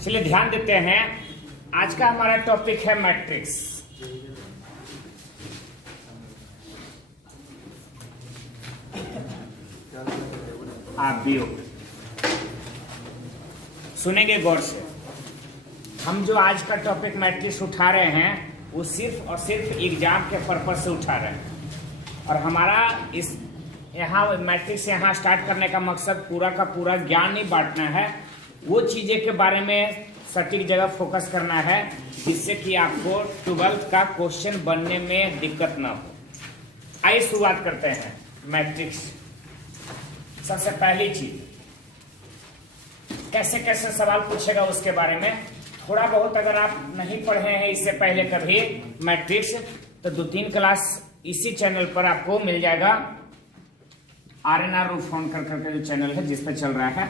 इसलिए ध्यान देते हैं। आज का हमारा टॉपिक है मैट्रिक्स। आप भी हो, सुनेंगे गौर से। हम जो आज का टॉपिक मैट्रिक्स उठा रहे हैं वो सिर्फ और सिर्फ एग्जाम के पर्पज से उठा रहे हैं। और हमारा इस यहाँ मैट्रिक्स यहाँ स्टार्ट करने का मकसद पूरा का पूरा ज्ञान नहीं बांटना है, वो चीजें के बारे में सटीक जगह फोकस करना है जिससे कि आपको 12th का क्वेश्चन बनने में दिक्कत ना हो। आइए शुरुआत करते हैं मैट्रिक्स। सबसे पहली चीज, कैसे कैसे सवाल पूछेगा उसके बारे में थोड़ा बहुत, अगर आप नहीं पढ़े हैं इससे पहले कभी मैट्रिक्स, तो 2-3 क्लास इसी चैनल पर आपको मिल जाएगा। RNR रूप फोन करके जो चैनल है जिस पर चल रहा है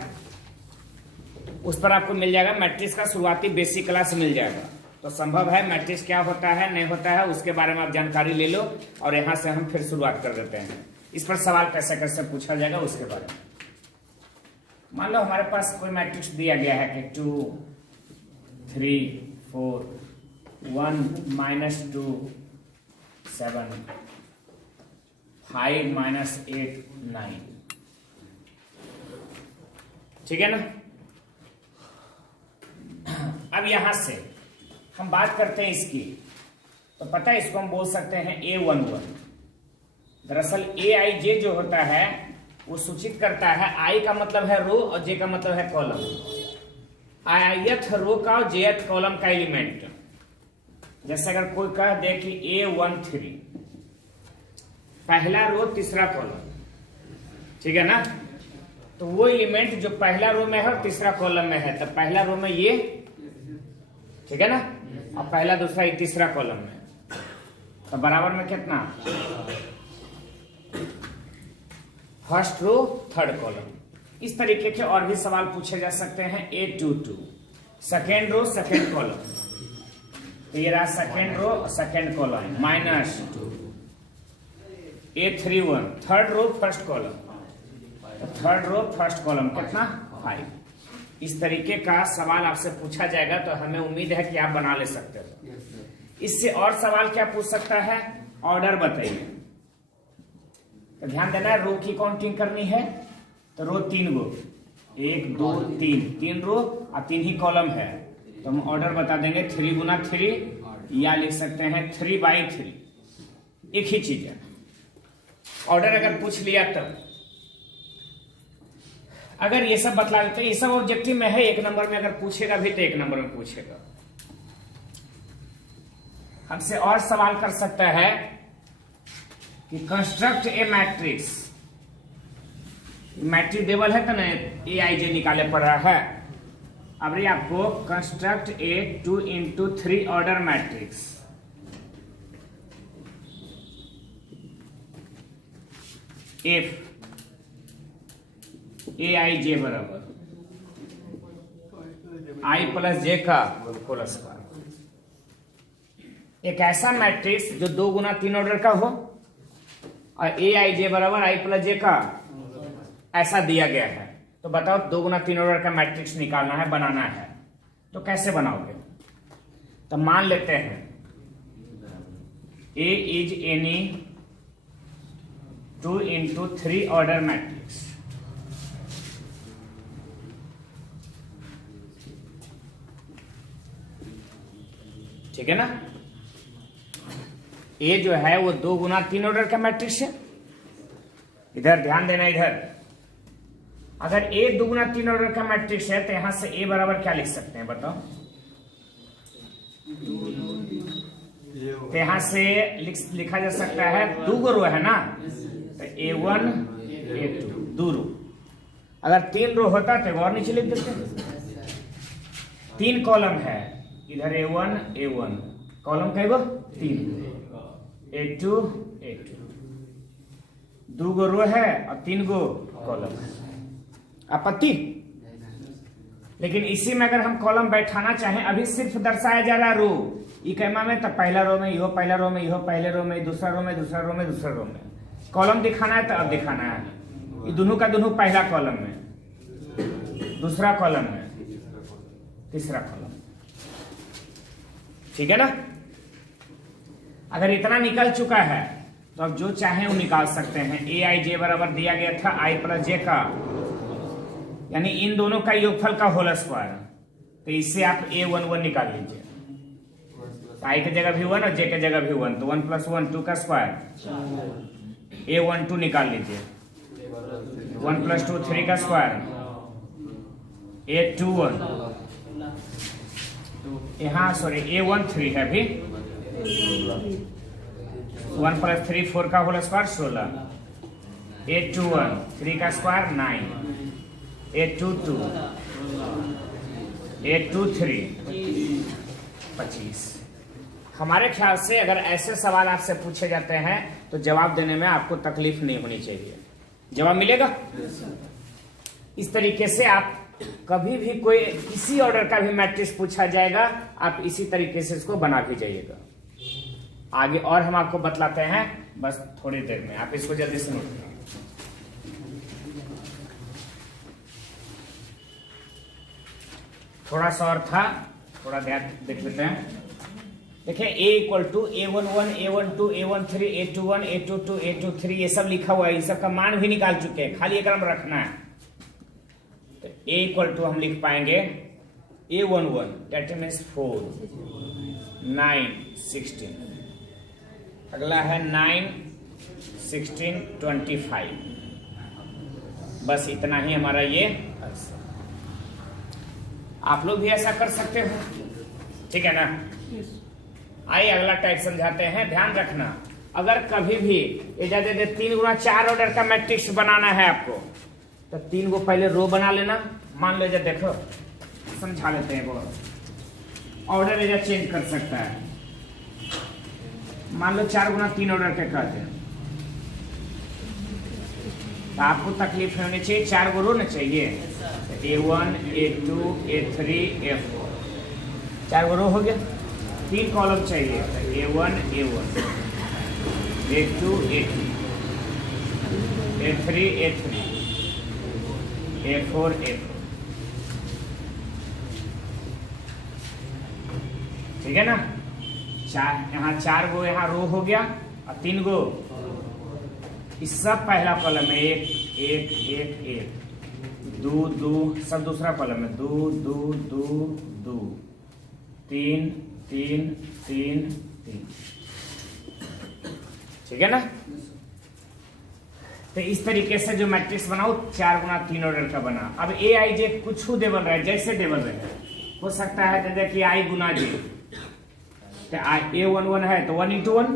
उस पर आपको मिल जाएगा मैट्रिक्स का शुरुआती बेसिक क्लास मिल जाएगा। तो संभव है मैट्रिक्स क्या होता है नहीं होता है उसके बारे में आप जानकारी ले लो, और यहाँ से हम फिर शुरुआत कर देते हैं। इस पर सवाल कैसे कैसे पूछा जाएगा उसके बारे में। मान लो हमारे पास कोई मैट्रिक्स दिया गया है कि 2 3 4 1 -2 7 5 -8 9, ठीक है ना। अब यहां से हम बात करते हैं इसकी, तो पता है इसको हम बोल सकते हैं A11। दरअसल AIJ जो होता है वो सूचित करता है, I का मतलब है रो और J का मतलब है कॉलम। ith रो का और jth कॉलम का एलिमेंट। जैसे अगर कोई कह दे कि A13, पहला रो तीसरा कॉलम, ठीक है ना, तो वो एलिमेंट जो पहला रो में है और तीसरा कॉलम में है, तो पहला रो में ये, ठीक है ना, और पहला दूसरा ये तीसरा कॉलम में, तो बराबर में कितना, फर्स्ट रो थर्ड कॉलम। इस तरीके के और भी सवाल पूछे जा सकते हैं। A22 second row second column, तो ये रहा second row second column -2। A31 third row first column, तो थर्ड रो फर्स्ट कॉलम कितना 5। इस तरीके का सवाल आपसे पूछा जाएगा तो हमें उम्मीद है कि आप बना ले सकते हो। इससे और सवाल क्या पूछ सकता है, ऑर्डर बताइए। तो ध्यान देना है, रो की काउंटिंग करनी है, तो रो 3 गो, 1 2 3 रो और 3 ही कॉलम है, तो हम ऑर्डर बता देंगे 3 × 3, या लिख सकते हैं 3/3, एक ही चीज है। ऑर्डर अगर पूछ लिया तब, अगर ये सब बतला देते, ये सब ऑब्जेक्टिव में है, 1 नंबर में अगर पूछेगा भी तो 1 नंबर में पूछेगा। हमसे और सवाल कर सकता है कि कंस्ट्रक्ट ए मैट्रिक्स। मैट्रिक्स टेबल है तो ना AIJ निकाले पड़ रहा है। अब ये आपको construct A 2 × 3 order matrix. If AIJ बराबर I + J का होल स्क्वायर। एक ऐसा मैट्रिक्स जो 2 × 3 ऑर्डर का हो और AIJ बराबर I + J का ऐसा दिया गया है, तो बताओ 2 × 3 ऑर्डर का मैट्रिक्स निकालना है, बनाना है, तो कैसे बनाओगे। तो मान लेते हैं A is any 2 × 3 order matrix. ठीक है ना। ए जो है वो 2 × 3 ऑर्डर का मैट्रिक्स है। इधर ध्यान देना, इधर अगर ए 2 × 3 ऑर्डर का मैट्रिक्स है तो यहां से ए बराबर क्या लिख सकते हैं बताओ। तो यहां से लिखा जा सकता है 2 गो रो है ना, तो A1 A2 2 रो। अगर 3 रो होता तो और नीचे लिख देते। 3 कॉलम है, इधर A1 कॉलम कई गो 3, A2 2 गो रो है और 3 गो कॉलम है। आपत्ति? लेकिन इसी में अगर हम कॉलम बैठाना चाहें, अभी सिर्फ दर्शाया जा रहा रो इकैमा में, तो पहला रो में इहो, पहला रो में इहो, पहले रो में दूसरा रो में, दूसरा रो में दूसरा रो में। कॉलम दिखाना है तो अब दिखाना है, ये दोनों का दोनों पहला कॉलम में, दूसरा कॉलम में, तीसरा कॉलम। ठीक है ना। अगर इतना निकल चुका है तो अब जो चाहे वो निकाल सकते हैं। ए आई जे बराबर दिया गया था आई प्लस जे का, यानी इन दोनों का योगफल का होल स्क्वायर। तो इससे आप A11 निकाल लीजिए। आई की जगह भी 1 और जे की जगह भी 1, तो 1 + 1 2 का स्क्वायर। A12 निकाल लीजिए। 1 + 2 3 का स्क्वायर। A21 यहाँ सॉरी A13 है अभी। 1 + 3 4 का होल स्क्वायर 16। A21 3 का स्क्वायर 9। A22 A23 25। हमारे ख्याल से अगर ऐसे सवाल आपसे पूछे जाते हैं तो जवाब देने में आपको तकलीफ नहीं होनी चाहिए। जवाब मिलेगा। इस तरीके से आप कभी भी कोई किसी ऑर्डर का भी मैट्रिक्स पूछा जाएगा, आप इसी तरीके से इसको बना भी जाइएगा। आगे और हम आपको बतलाते हैं बस थोड़ी देर में, आप इसको जल्दी से नोट करें। थोड़ा सा और था, थोड़ा ध्यान देख लेते हैं। देखिए A = A11 A12 A13 A21 A22 A23 ये सब लिखा हुआ है। ये सब का मान भी निकाल चुके हैं, खाली एक क्रम रखना है। तो A = हम लिख पाएंगे A11 दैट मीन्स 4 9 16। अगला है 9 16 25। बस इतना ही हमारा ये। आप लोग भी ऐसा कर सकते हो, ठीक है ना। आइए अगला टाइप समझाते हैं। ध्यान रखना, अगर कभी भी इजाजत 3 × 4 ऑर्डर का मैट्रिक्स बनाना है आपको, तो 3 को पहले रो बना लेना। मान लो जब देखो समझा लेते हैं, वो ऑर्डर एजा चेंज कर सकता है। मान लो 4 × 3 ऑर्डर के कहते हैं, तो आपको तकलीफ होनी चाहिए, 4 को रो ना चाहिए। A1 A2 A3 A4 4 को रो हो गया। 3 कॉलम चाहिए, A1 A1 A2 A2 A3 A3 A4 A4। ठीक है ना। 4 यहाँ 4 गो यहाँ रो हो गया और 3 गो इस सब पहला कॉलम में 1 1 1 1 2 2 सब दूसरा कॉलम में 2 2 2 2 3 3 3 3। ठीक है ना। तो इस तरीके से जो मैट्रिक्स बनाओ 4 × 3 ऑर्डर का बना। अब ए आई जे कुछ देवल रहा है, जैसे देवल रहे हो सकता है तो देखिए आई गुना जे, तो A11 है तो 1 × 1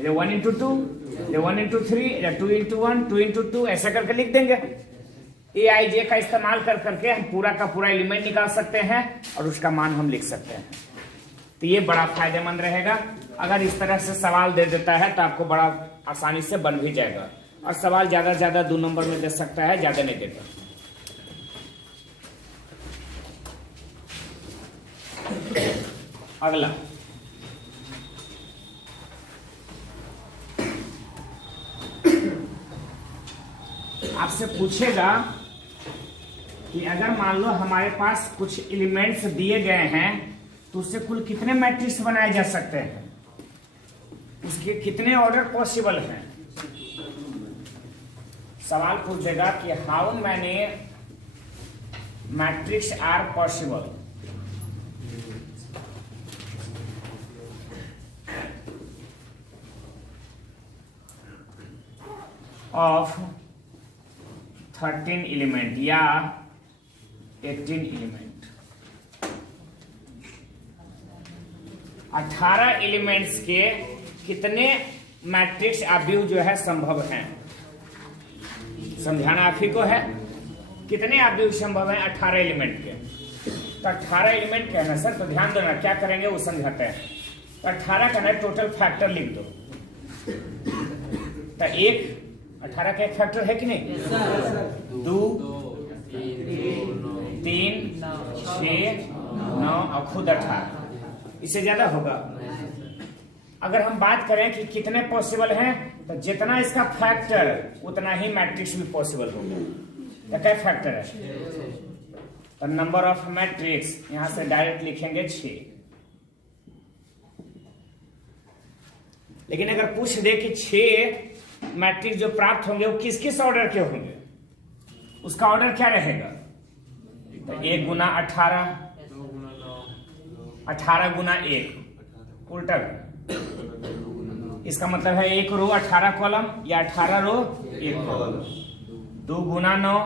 1 × 2 1 × 3 2 × 1 2 × 2 ऐसा करके लिख देंगे। ए आई जे का इस्तेमाल कर करके हम पूरा का पूरा एलिमेंट निकाल सकते हैं और उसका मान हम लिख सकते हैं। तो ये बड़ा फायदेमंद रहेगा। अगर इस तरह से सवाल दे देता है तो आपको बड़ा आसानी से बन भी जाएगा। और सवाल ज्यादा से ज्यादा 2 नंबर में दे सकता है, ज्यादा नहीं देता। अगला आपसे पूछेगा कि अगर मान लो हमारे पास कुछ एलिमेंट्स दिए गए हैं तो उससे कुल कितने मैट्रिक्स बनाए जा सकते हैं, उसके कितने ऑर्डर पॉसिबल हैं। सवाल पूछेगा कि how many matrix are possible. Of 13 element या 18 एलिमेंट। 18 एलिमेंट्स के कितने मैट्रिक्स अभी जो है संभव हैं, समझाना आप ही को है। कितने अभी संभव हैं 18 एलिमेंट के। तो 18 एलिमेंट के है ना सर, तो ध्यान देना क्या करेंगे वो समझाते हैं। तो 18 का ना टोटल फैक्टर लिख दो। तो 18 का एक फैक्टर है कि नहीं? 2 3 6 9 और खुद 18। इससे ज्यादा होगा। अगर हम बात करें कि कितने पॉसिबल हैं, तो जितना इसका फैक्टर उतना ही मैट्रिक्स भी पॉसिबल होगा। तो क्या फैक्टर है? तो नंबर ऑफ मैट्रिक्स यहां से डायरेक्ट लिखेंगे 6। लेकिन अगर पूछ दे कि 6 मैट्रिक्स जो प्राप्त होंगे वो किस किस ऑर्डर के होंगे, उसका ऑर्डर क्या रहेगा? तो 1 गुना 18, 18 गुना 1 उल्टा। इसका मतलब है 1 रो 18 कॉलम या 18 रो 1 कॉलम। 2 गुना 9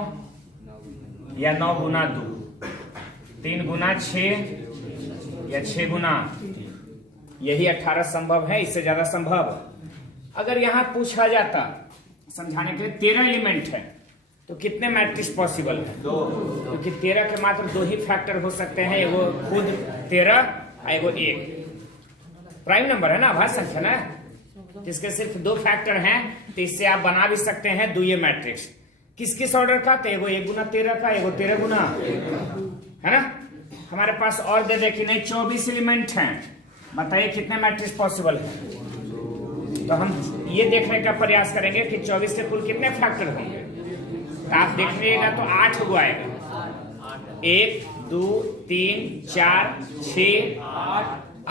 या 9 गुना 2, 3 गुना 6 या 6 गुना, यही 18 संभव है, इससे ज्यादा संभव। अगर यहां पूछा जाता समझाने के लिए 13 एलिमेंट है तो कितने मैट्रिक्स पॉसिबल है? 2, क्योंकि 13 के मात्र 2 ही फैक्टर हो सकते हैं, एगो खुद 13 एगो 1 प्राइम नंबर है ना, अभाज्य संख्या ना, जिसके सिर्फ 2 फैक्टर हैं, तो इससे आप बना भी सकते हैं द्वितीय मैट्रिक्स। किस किस ऑर्डर का? तो एगो 1 गुना 13 का, एगो 13 गुना, है ना। हमारे पास और दे दे कि नहीं 24 एलिमेंट हैं, बताइए कितने मैट्रिक्स पॉसिबल है? तो हम ये देखने का प्रयास करेंगे कि 24 के कुल कितने फैक्टर होंगे। तो आप देख लीजिएगा तो 8 गो आएगा। 1 2 3 4 6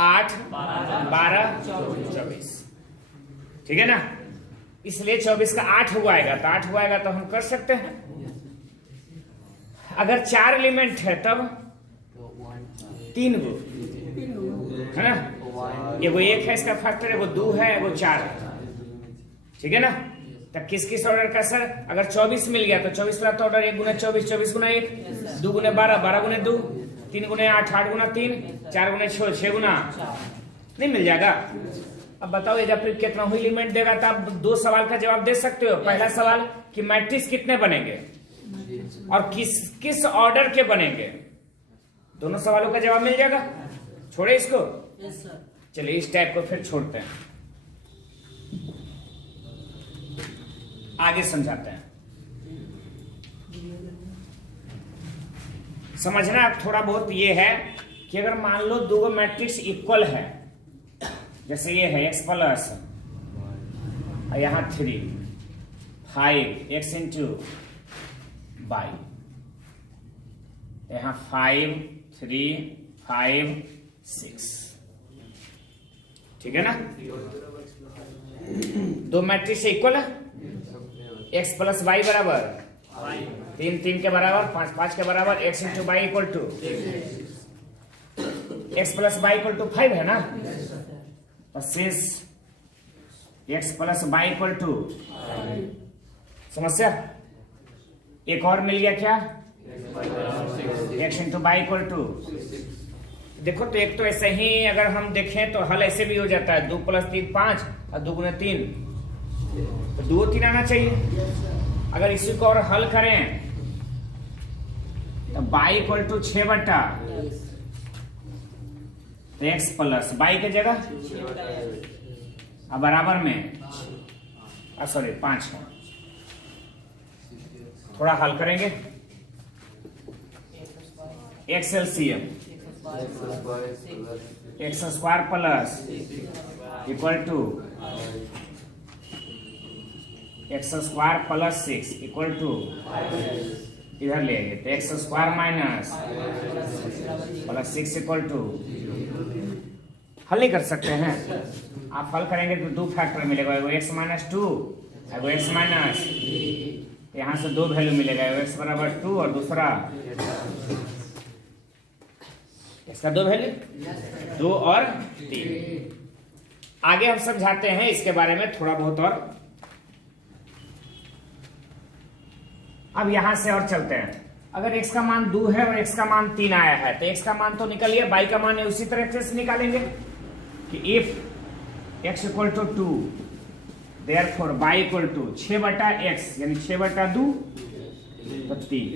8 12 24, ठीक है ना। इसलिए 24 का 8 हुआ आएगा, तो 8 हुआ आएगा तो हम कर सकते हैं। अगर 4 एलिमेंट है तब 3 गो, है ना। एगो 1 है इसका फैक्टर, एगो 2 है, एगो 4 है, ठीक है ना। तब किस किस ऑर्डर का सर? अगर 24 मिल गया तो 24 वाला तो ऑर्डर 1 गुना 24, 24 गुना 1, 2 गुना 12, 12 गुना 2, 3 गुना 8, 8 गुना 3, 4 गुना 6, 6 गुना, नहीं मिल जाएगा। अब बताओ ये जब फिर कितना हुई एलिमेंट देगा, तो आप 2 सवाल का जवाब दे सकते हो। पहला सवाल कि मैट्रिक्स कितने बनेंगे और किस किस ऑर्डर के बनेंगे, दोनों सवालों का जवाब मिल जाएगा। छोड़े इसको, चलिए इस टाइप को फिर छोड़ते हैं, आगे समझाते हैं। समझना थोड़ा बहुत ये है कि अगर मान लो 2 मैट्रिक्स इक्वल है, जैसे ये है x प्लस यहां 3 5 x इंटू बाई, यहां 5 3 5 6, ठीक है ना। 2 मैट्रिक्स इक्वल है, x प्लस वाई बराबर 3 3 के बराबर 5 5 के बराबर, x into y equal to x plus y equal to 5 है ना। तो शेष x plus y equal to, समस्या एक और मिल गया क्या? x into y equal to, देखो तो एक तो ऐसे ही अगर हम देखें तो हल ऐसे भी हो जाता है, 2 + 3 5 और 2 गुना 3, तो 2 3 आना चाहिए। अगर इसी को और हल करें तो बाई इक्वल टू 6 बटा, तो x प्लस बाई के जगह अब बराबर में सॉरी 5 है। थोड़ा हल करेंगे, x LCM x square plus equal to x square plus 6 equal to, इधर ले आइए तो x square minus plus 6 equal to, हल नहीं कर सकते हैं। आप हल करेंगे तो 2 फैक्टर मिलेगा, एगो x माइनस 2, एगो x माइनस, यहां से 2 वैल्यू मिलेगा, एगो x बराबर 2 और दूसरा इसका 2 वैल्यू 2 और 3। आगे हम समझाते हैं इसके बारे में थोड़ा बहुत और। अब यहां से और चलते हैं। अगर x का मान 2 है और x का मान 3 आया है तो x का मान तो निकल गया, y का मान है उसी तरह से निकालेंगे कि if x equal to 2 therefore y equal to 6 बटा x यानी 6 बटा 2 तो 3,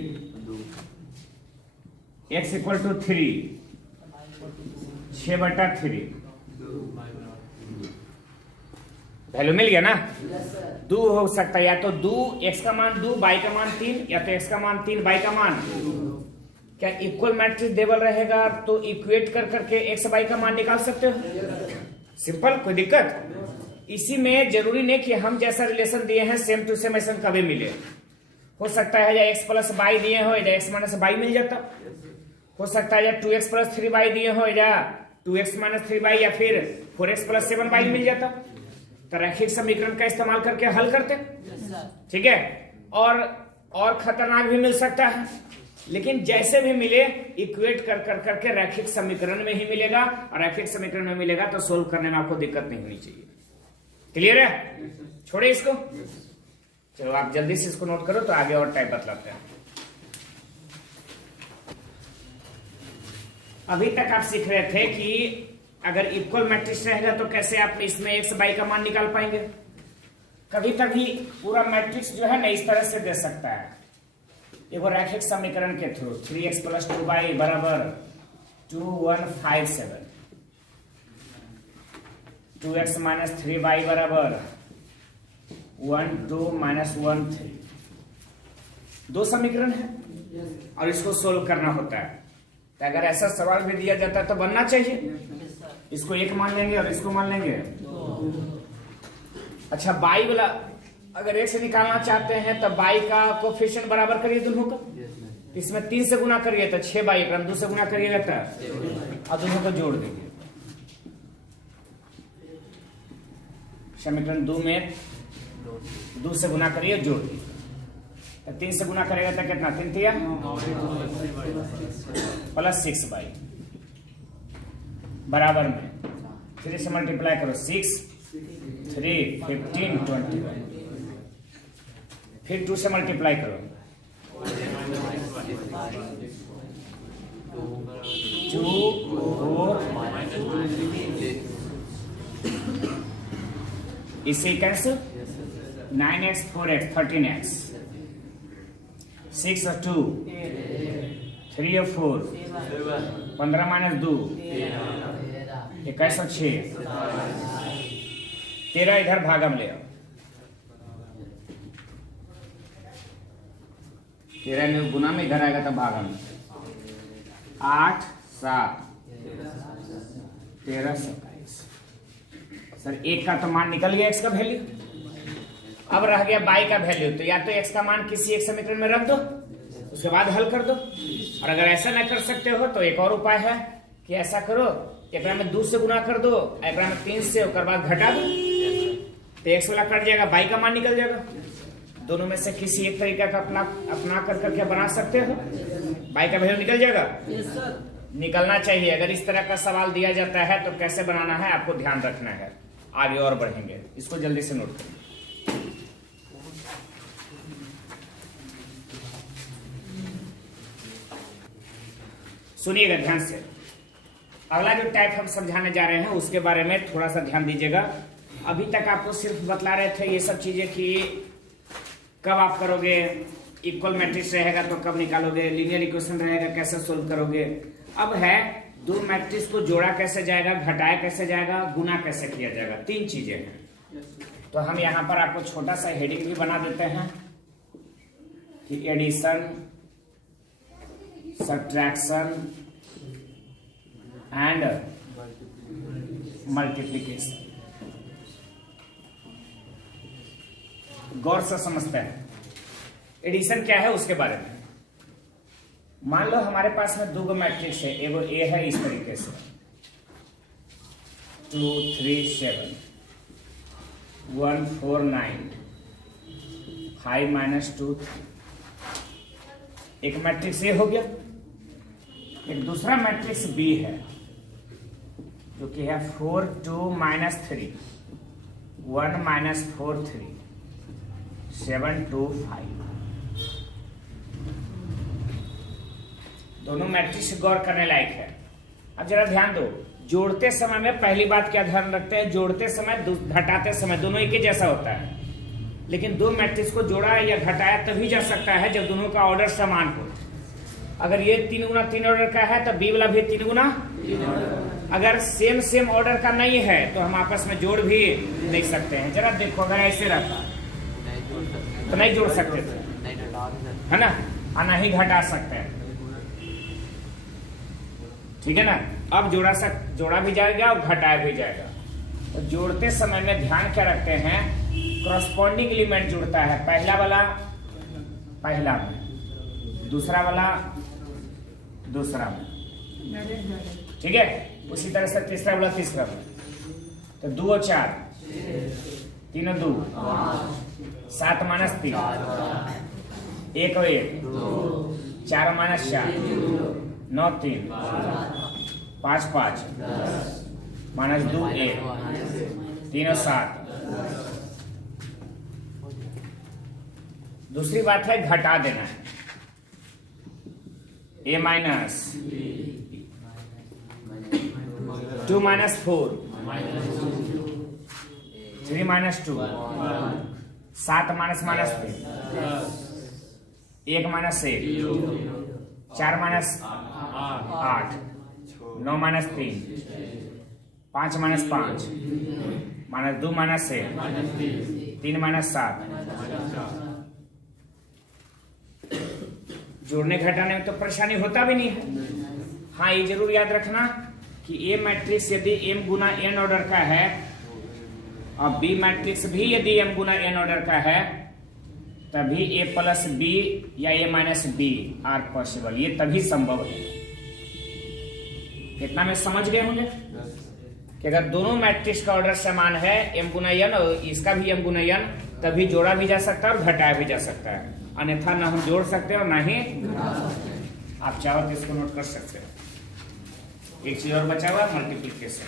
x इक्वल टू 3 6 बटा 3, वैल्यू मिल गया ना। 2 हो सकता है, या तो 2 x का मान 2 y का मान 3, या तो x का मान 3 y का मान 2। क्या इक्वल मैट्रिक्स देवल रहेगा तो इक्वेट कर करके x y का मान निकाल सकते हो, सिंपल, कोई दिक्कत। इसी में जरूरी नहीं कि हम जैसा रिलेशन दिए हैं सेम टू सेम ऐसा कभी मिले, हो सकता है या एक्स प्लस वाई दिए हो या एक्स माइनस वाई मिल जाता, हो सकता है या 2x प्लस 3y दिए हो या 2x माइनस 3y या फिर 4x प्लस 7y मिल जाता। तो रैखिक समीकरण का इस्तेमाल करके हल करते, ठीक है। और खतरनाक भी मिल सकता है, लेकिन जैसे भी मिले इक्वेट कर करके रैखिक समीकरण में ही मिलेगा, और रैखिक समीकरण में मिलेगा तो सोल्व करने में आपको दिक्कत नहीं होनी चाहिए। क्लियर है? छोड़े इसको, चलो आप जल्दी से इसको नोट करो तो आगे और टाइप बतलाते हैं। अभी तक आप सीख रहे थे कि अगर इक्वल मैट्रिक्स रहेगा तो कैसे आप इसमें एक्स बाई का मान निकाल पाएंगे। कभी कभी पूरा मैट्रिक्स जो है ना इस तरह से दे सकता है, एगो रैखिक समीकरण के थ्रू 3x प्लस 2y बराबर 2157, 2x माइनस 3y बराबर 12 माइनस 13। दो समीकरण है और इसको सोल्व करना होता है। तो अगर ऐसा सवाल भी दिया जाता है तो बनना चाहिए। इसको एक मान लेंगे और इसको मान लेंगे। अच्छा, बाई वाला अगर एक से निकालना चाहते हैं तो बाई का कोफिशिएंट बराबर करिए दोनों का। इसमें 3 से गुना करिए तो 6 बाई, 2 से गुना करिएगा तो और दोनों को जोड़ देंगे। समीकरण 2 में 2 से गुना करिए, जोड़ दीजिए। 3 से गुना करेगा तो कितना, 3 तिया प्लस 6 बाई बराबर में 3 से मल्टीप्लाई करो 6, 3, 15, 21, फिर 2 से मल्टीप्लाई करो 2, 4, इसे कैंसिल 9x 4x 13x 6 और 2 3 और 4 15 माइनस 2 21 और 6 13 इधर भागम ले आओ, 13 में गुना में इधर आएगा तो भागम 8 7 13 27। सर एक का तो मान निकल गया एक्स का वैल्यू, अब रह गया बाई का वैल्यू। तो या तो एक्स का मान किसी एक समीकरण में रख दो, उसके बाद हल कर दो। और अगर ऐसा नहीं कर सकते हो तो एक और उपाय है कि ऐसा करो, एक में 2 से गुना कर दो, एक में 3 से, उसके बाद घटा दो तो एक्स वाला कट जाएगा, बाई का मान निकल जाएगा। दोनों में से किसी एक तरीका का अपना कर करके बना सकते हो, बाई का वैल्यू निकल जाएगा। निकलना चाहिए। अगर इस तरह का सवाल दिया जाता है तो कैसे बनाना है आपको ध्यान रखना है। आगे और बढ़ेंगे, इसको जल्दी से नोट करें। सुनिएगा ध्यान से। अगला जो टाइप हम समझाने जा रहे हैं उसके बारे में थोड़ा सा ध्यान दीजिएगा। अभी तक आपको सिर्फ बतला रहे थे ये सब चीजें कि कब आप करोगे, इक्वल मैट्रिक्स रहेगा तो कब निकालोगे, लीनियर इक्वेशन रहेगा कैसे सोल्व करोगे। अब है दो मैट्रिक्स को जोड़ा कैसे जाएगा, घटाया कैसे जाएगा, गुना कैसे किया जाएगा। 3 चीजें हैं। तो हम यहाँ पर आपको छोटा सा हेडिंग भी बना देते हैं कि एडिशन, सब्ट्रैक्शन एंड मल्टीप्लिकेशन। गौर से समझते हैं एडिशन क्या है उसके बारे में। मान लो हमारे पास में 2 मैट्रिक्स है, एगो ए है इस तरीके से 2 3 7 1 4 9 5 -2 3। एक मैट्रिक्स ए हो गया। एक दूसरा मैट्रिक्स बी है जो कि है 4 2 -3 1 -4 3 7 2 5। दोनों मैट्रिक्स गौर करने लायक है। अब जरा ध्यान दो, जोड़ते समय में पहली बात क्या ध्यान रखते हैं, जोड़ते समय घटाते समय दोनों एक ही जैसा होता है। लेकिन 2 मैट्रिक्स को जोड़ा या घटाया तभी जा सकता है जब दोनों का ऑर्डर समान हो। अगर ये 3 गुना 3 ऑर्डर का है तो बी वाला भी 3 गुना। अगर सेम ऑर्डर का नहीं है तो हम आपस में जोड़ भी नहीं सकते हैं। जरा देखो, अगर ऐसे रहता तो नहीं जोड़ सकते थे, है ना, और नहीं घटा सकते हैं, ठीक है ना। अब जोड़ा भी जाएगा और घटाया भी जाएगा। तो जोड़ते समय में ध्यान क्या रखते हैं, करस्पॉन्डिंग एलिमेंट जुड़ता है। पहला वाला पहला में, दूसरा वाला दूसरा में, ठीक है। उसी तरह से तीसरा वाला तीसरा में। तो 2 और 4, 3 और 2, 7 माइनस 3, 1 और 1, 4 माइनस 4, 9 3, 5 5, माइनस 2 1, 3 और 7। दूसरी बात है घटा देना है। a minus 2 minus 4, 3 minus 2, 7 minus 3, 1 minus 1, 4 minus 8, 9 minus 3, 5 minus 5, minus 2 minus 1, 3 minus 7। जोड़ने घटाने में तो परेशानी होता भी नहीं है। हाँ, ये जरूर याद रखना कि ए मैट्रिक्स यदि m गुना n ऑर्डर का है और बी मैट्रिक्स भी यदि m गुना n ऑर्डर का है, तभी a प्लस बी या a minus B are possible. ये तभी संभव है। इतना में समझ गए होंगे कि अगर दोनों मैट्रिक्स का ऑर्डर समान है m गुना n और इसका भी m गुना n, तभी जोड़ा भी जा सकता है और घटाया भी जा सकता है। अन्यथा ना हम जोड़ सकते हैं और ना ही आप चाहो तो इसको नोट कर सकते हो। एक चीज और बचा हुआ है, मल्टीप्लिकेशन।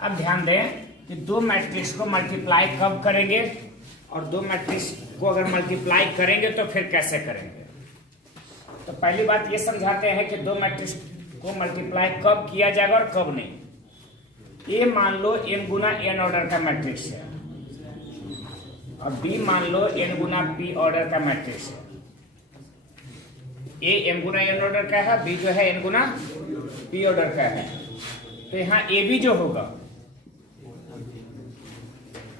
अब ध्यान दें कि दो मैट्रिक्स को मल्टीप्लाई कब करेंगे और दो मैट्रिक्स को अगर मल्टीप्लाई करेंगे तो फिर कैसे करेंगे। तो पहली बात ये समझाते हैं कि दो मैट्रिक्स को मल्टीप्लाई कब किया जाएगा और कब नहीं। ए मान लो m गुना n ऑर्डर का मैट्रिक्स है और b मान लो n गुना p ऑर्डर का मैट्रिक्स है। a m Guna n order का है, b जो है n गुना p ऑर्डर का है। तो यहाँ a b जो होगा,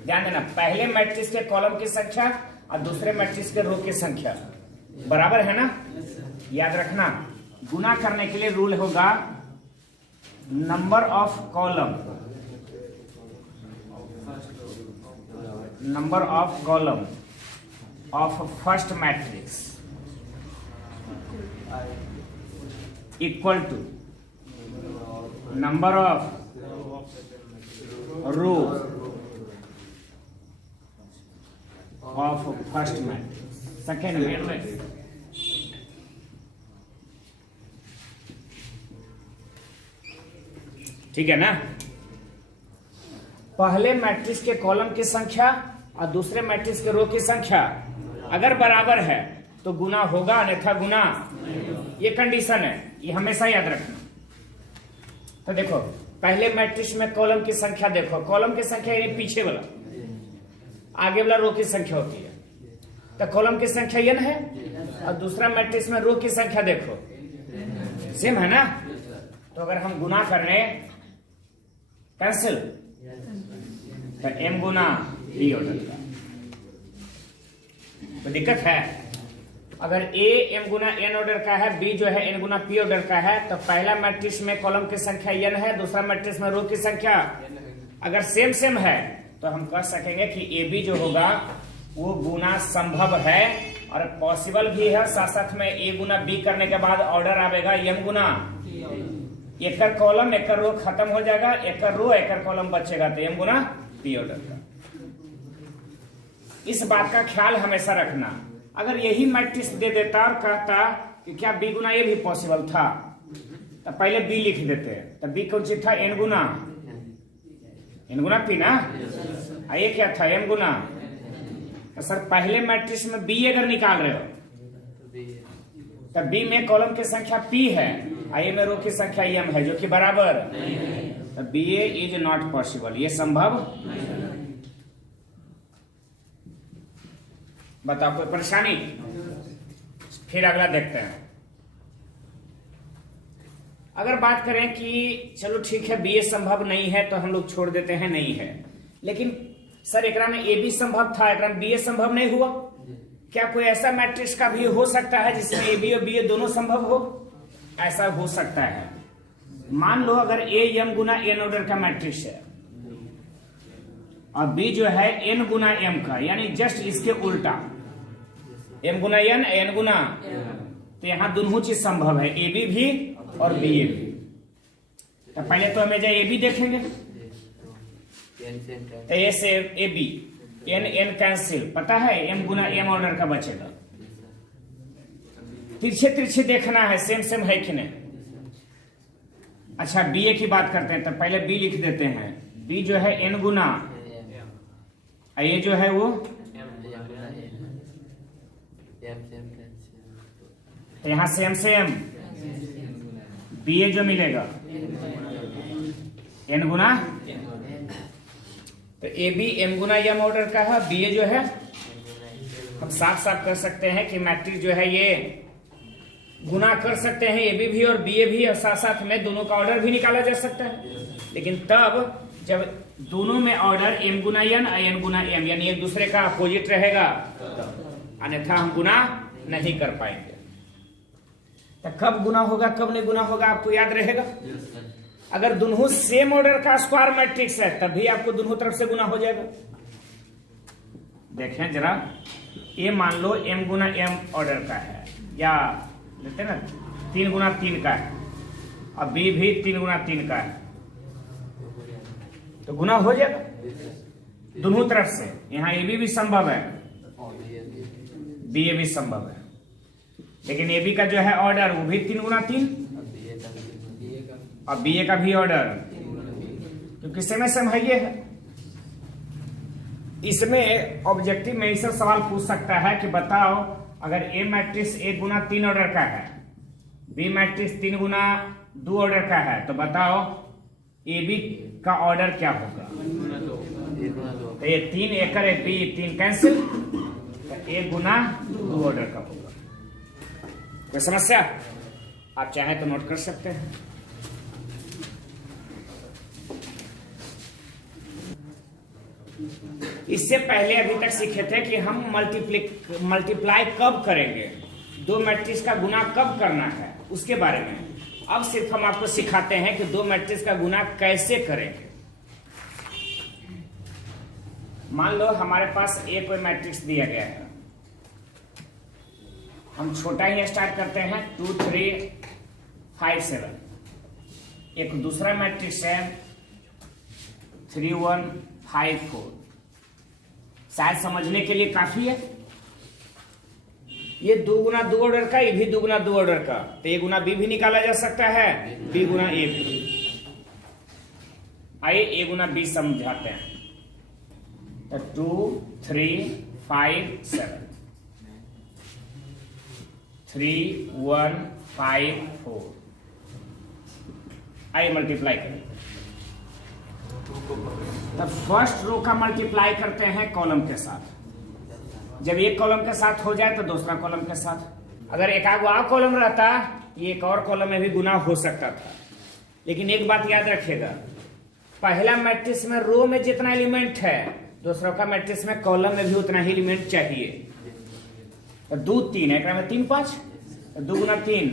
ध्यान देना, पहले मैट्रिक्स के कॉलम की संख्या और दूसरे मैट्रिक्स के रो की संख्या बराबर है ना। याद रखना, गुना करने के लिए रूल होगा number of column of first matrix equal to number of row of first matrix second matrix. ठीक है ना। पहले मैट्रिक्स के कॉलम की संख्या और दूसरे मैट्रिक्स के रो की संख्या अगर बराबर है तो गुना होगा, अन्यथा गुना। ये कंडीशन है, ये हमेशा याद रखना। तो देखो, पहले मैट्रिक्स में कॉलम की संख्या देखो, कॉलम की संख्या ये पीछे वाला, आगे वाला रो की संख्या होती है। तो कॉलम की संख्या n है और दूसरा मैट्रिक्स में रो की संख्या देखो सेम है ना। तो अगर हम गुना कर रहे हैं कैंसिल, तो m गुना p ऑर्डर का तो दिक्कत है। अगर a m Guna n order का है, b जो है n गुना p ऑर्डर का है, तो पहला मैट्रिक्स में कॉलम की संख्या n है, दूसरा मैट्रिक्स में रो की संख्या अगर सेम सेम है तो हम कह सकेंगे कि a b जो होगा वो गुना संभव है और पॉसिबल भी है। साथ साथ में a गुना b करने के बाद ऑर्डर आएगा m गुना, एक कॉलम एक रो खत्म हो जाएगा, एक रो एक कॉलम बचेगा, तो m गुना p ऑर्डर का। इस बात का ख्याल हमेशा रखना। अगर यही मैट्रिक्स दे देता और कहता कि क्या b गुना ये भी पॉसिबल था, तो पहले b लिख देते। तो b कौन सी था, n गुना p ना। ये क्या था, m गुना। तो सर पहले मैट्रिक्स में b अगर निकाल रहे हो तो b में कॉलम की संख्या p है, आई में रो की संख्या m है जो कि बराबर, तो B A is not possible, ये संभव। बताओ कोई परेशानी। फिर अगला देखते हैं। अगर बात करें कि चलो ठीक है बी ए संभव नहीं है तो हम लोग छोड़ देते हैं, नहीं है, लेकिन सर एकरा में ए बी संभव था, एकरा में बी ए संभव नहीं हुआ। क्या कोई ऐसा मैट्रिक्स का भी हो सकता है जिसमें ए बी और बी ए दोनों संभव हो? ऐसा हो सकता है। मान लो अगर ए m गुना n ऑर्डर का मैट्रिक्स है और बी जो है n गुना m का, यानी जस्ट इसके उल्टा, m गुना n गुना, तो यहाँ दोनों चीज संभव है, ए बी भी और बी ए भी। तो पहले तो हमें जाए ए बी देखेंगे, तो ए से ए बी, n कैंसिल, पता है m गुना m ऑर्डर का बचेगा। तिरछे तिरछे देखना है सेम है कि नहीं। अच्छा बी ए की बात करते हैं, तो पहले बी लिख देते हैं, बी जो है n गुना, ये जो है वो तो यहाँ सेम बी ए जो मिलेगा n गुना, तो ए बी m गुना m ऑर्डर का है, बी ए जो है हम साफ साफ कर सकते हैं कि मैट्रिक्स जो है ये गुना कर सकते हैं, ए बी भी और बी ए भी, और साथ साथ में दोनों का ऑर्डर भी निकाला जा सकता है। लेकिन तब जब दोनों में ऑर्डर m गुना n और n गुना m यानी एक दूसरे का अपोजिट रहेगा, अन्यथा हम गुना नहीं कर पाएंगे। तो कब गुना होगा कब नहीं गुना होगा आपको याद रहेगा। अगर दोनों सेम ऑर्डर का स्क्वायर मैट्रिक्स है तब भी आपको दोनों तरफ से गुना हो जाएगा। देखें जरा, ये मान लो m गुना m ऑर्डर का है, या लेते ना 3 गुना 3 का है, और b भी 3 गुना 3 का है, तो गुना हो जाएगा दोनों तरफ से। यहाँ ए बी भी संभव है, बी ए भी संभव है, लेकिन ए बी का जो है ऑर्डर वो भी 3 गुना 3, और बी ए का भी ऑर्डर, क्योंकि सेम है ये है। इसमें ऑब्जेक्टिव में ऐसा सवाल पूछ सकता है कि बताओ अगर ए मैट्रिक्स 1 गुना 3 ऑर्डर का है, बी मैट्रिक्स 3 गुना 2 ऑर्डर का है, तो बताओ ए बी का ऑर्डर क्या होगा। तो ये 3 एकड़ है, बी 3 कैंसिल, तो 1 गुना 2 ऑर्डर का होगा। कोई समस्या? आप चाहें तो नोट कर सकते हैं। इससे पहले अभी तक सीखे थे कि हम मल्टीप्लाई कब करेंगे, दो मैट्रिक्स का गुना कब करना है उसके बारे में। अब सिर्फ हम आपको सिखाते हैं कि दो मैट्रिक्स का गुना कैसे करेंगे। मान लो हमारे पास एक कोई मैट्रिक्स दिया गया है, हम छोटा ही स्टार्ट करते हैं 2 3 5 7। एक दूसरा मैट्रिक्स है 3 1 5 4। शायद समझने के लिए काफी है। ये 2 गुना 2 ऑर्डर का, ये भी 2 गुना 2 ऑर्डर का, तो ए गुना बी भी निकाला जा सकता है, बी गुना ए भी। आइए ए गुना बी समझाते हैं। तो 2 3 5 7, 3 1 5 4। आइए मल्टीप्लाई करें। तो फर्स्ट रो का मल्टीप्लाई करते हैं कॉलम के साथ। जब एक कॉलम के साथ हो जाए तो दूसरा कॉलम के साथ। अगर एक आगे कॉलम रहता ये एक और कॉलम में भी गुना हो सकता था। लेकिन एक बात याद रखिएगा, पहला मैट्रिक्स में रो में जितना एलिमेंट है दूसरा का मैट्रिक्स में कॉलम में भी उतना ही एलिमेंट चाहिए। तो 2 3 एक में 3 5, 2 गुना 3,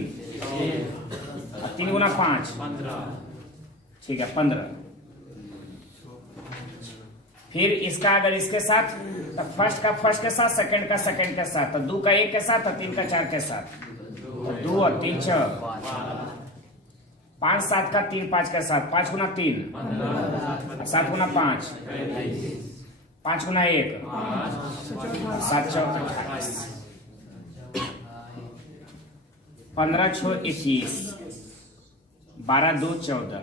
3 गुना 5, ठीक है 15। फिर इसका अगर इसके साथ, तो फर्स्ट का फर्स्ट के साथ, सेकंड का सेकंड के साथ, तो 2 का 1 के साथ, तो 3 का 4 के साथ, तो 2 और 3 6, 5 7 का 3 5 के साथ, 5 गुना 3, 7 गुना 5, 5 गुना 1, 7 4 28, 15 6 21, 12 2 14,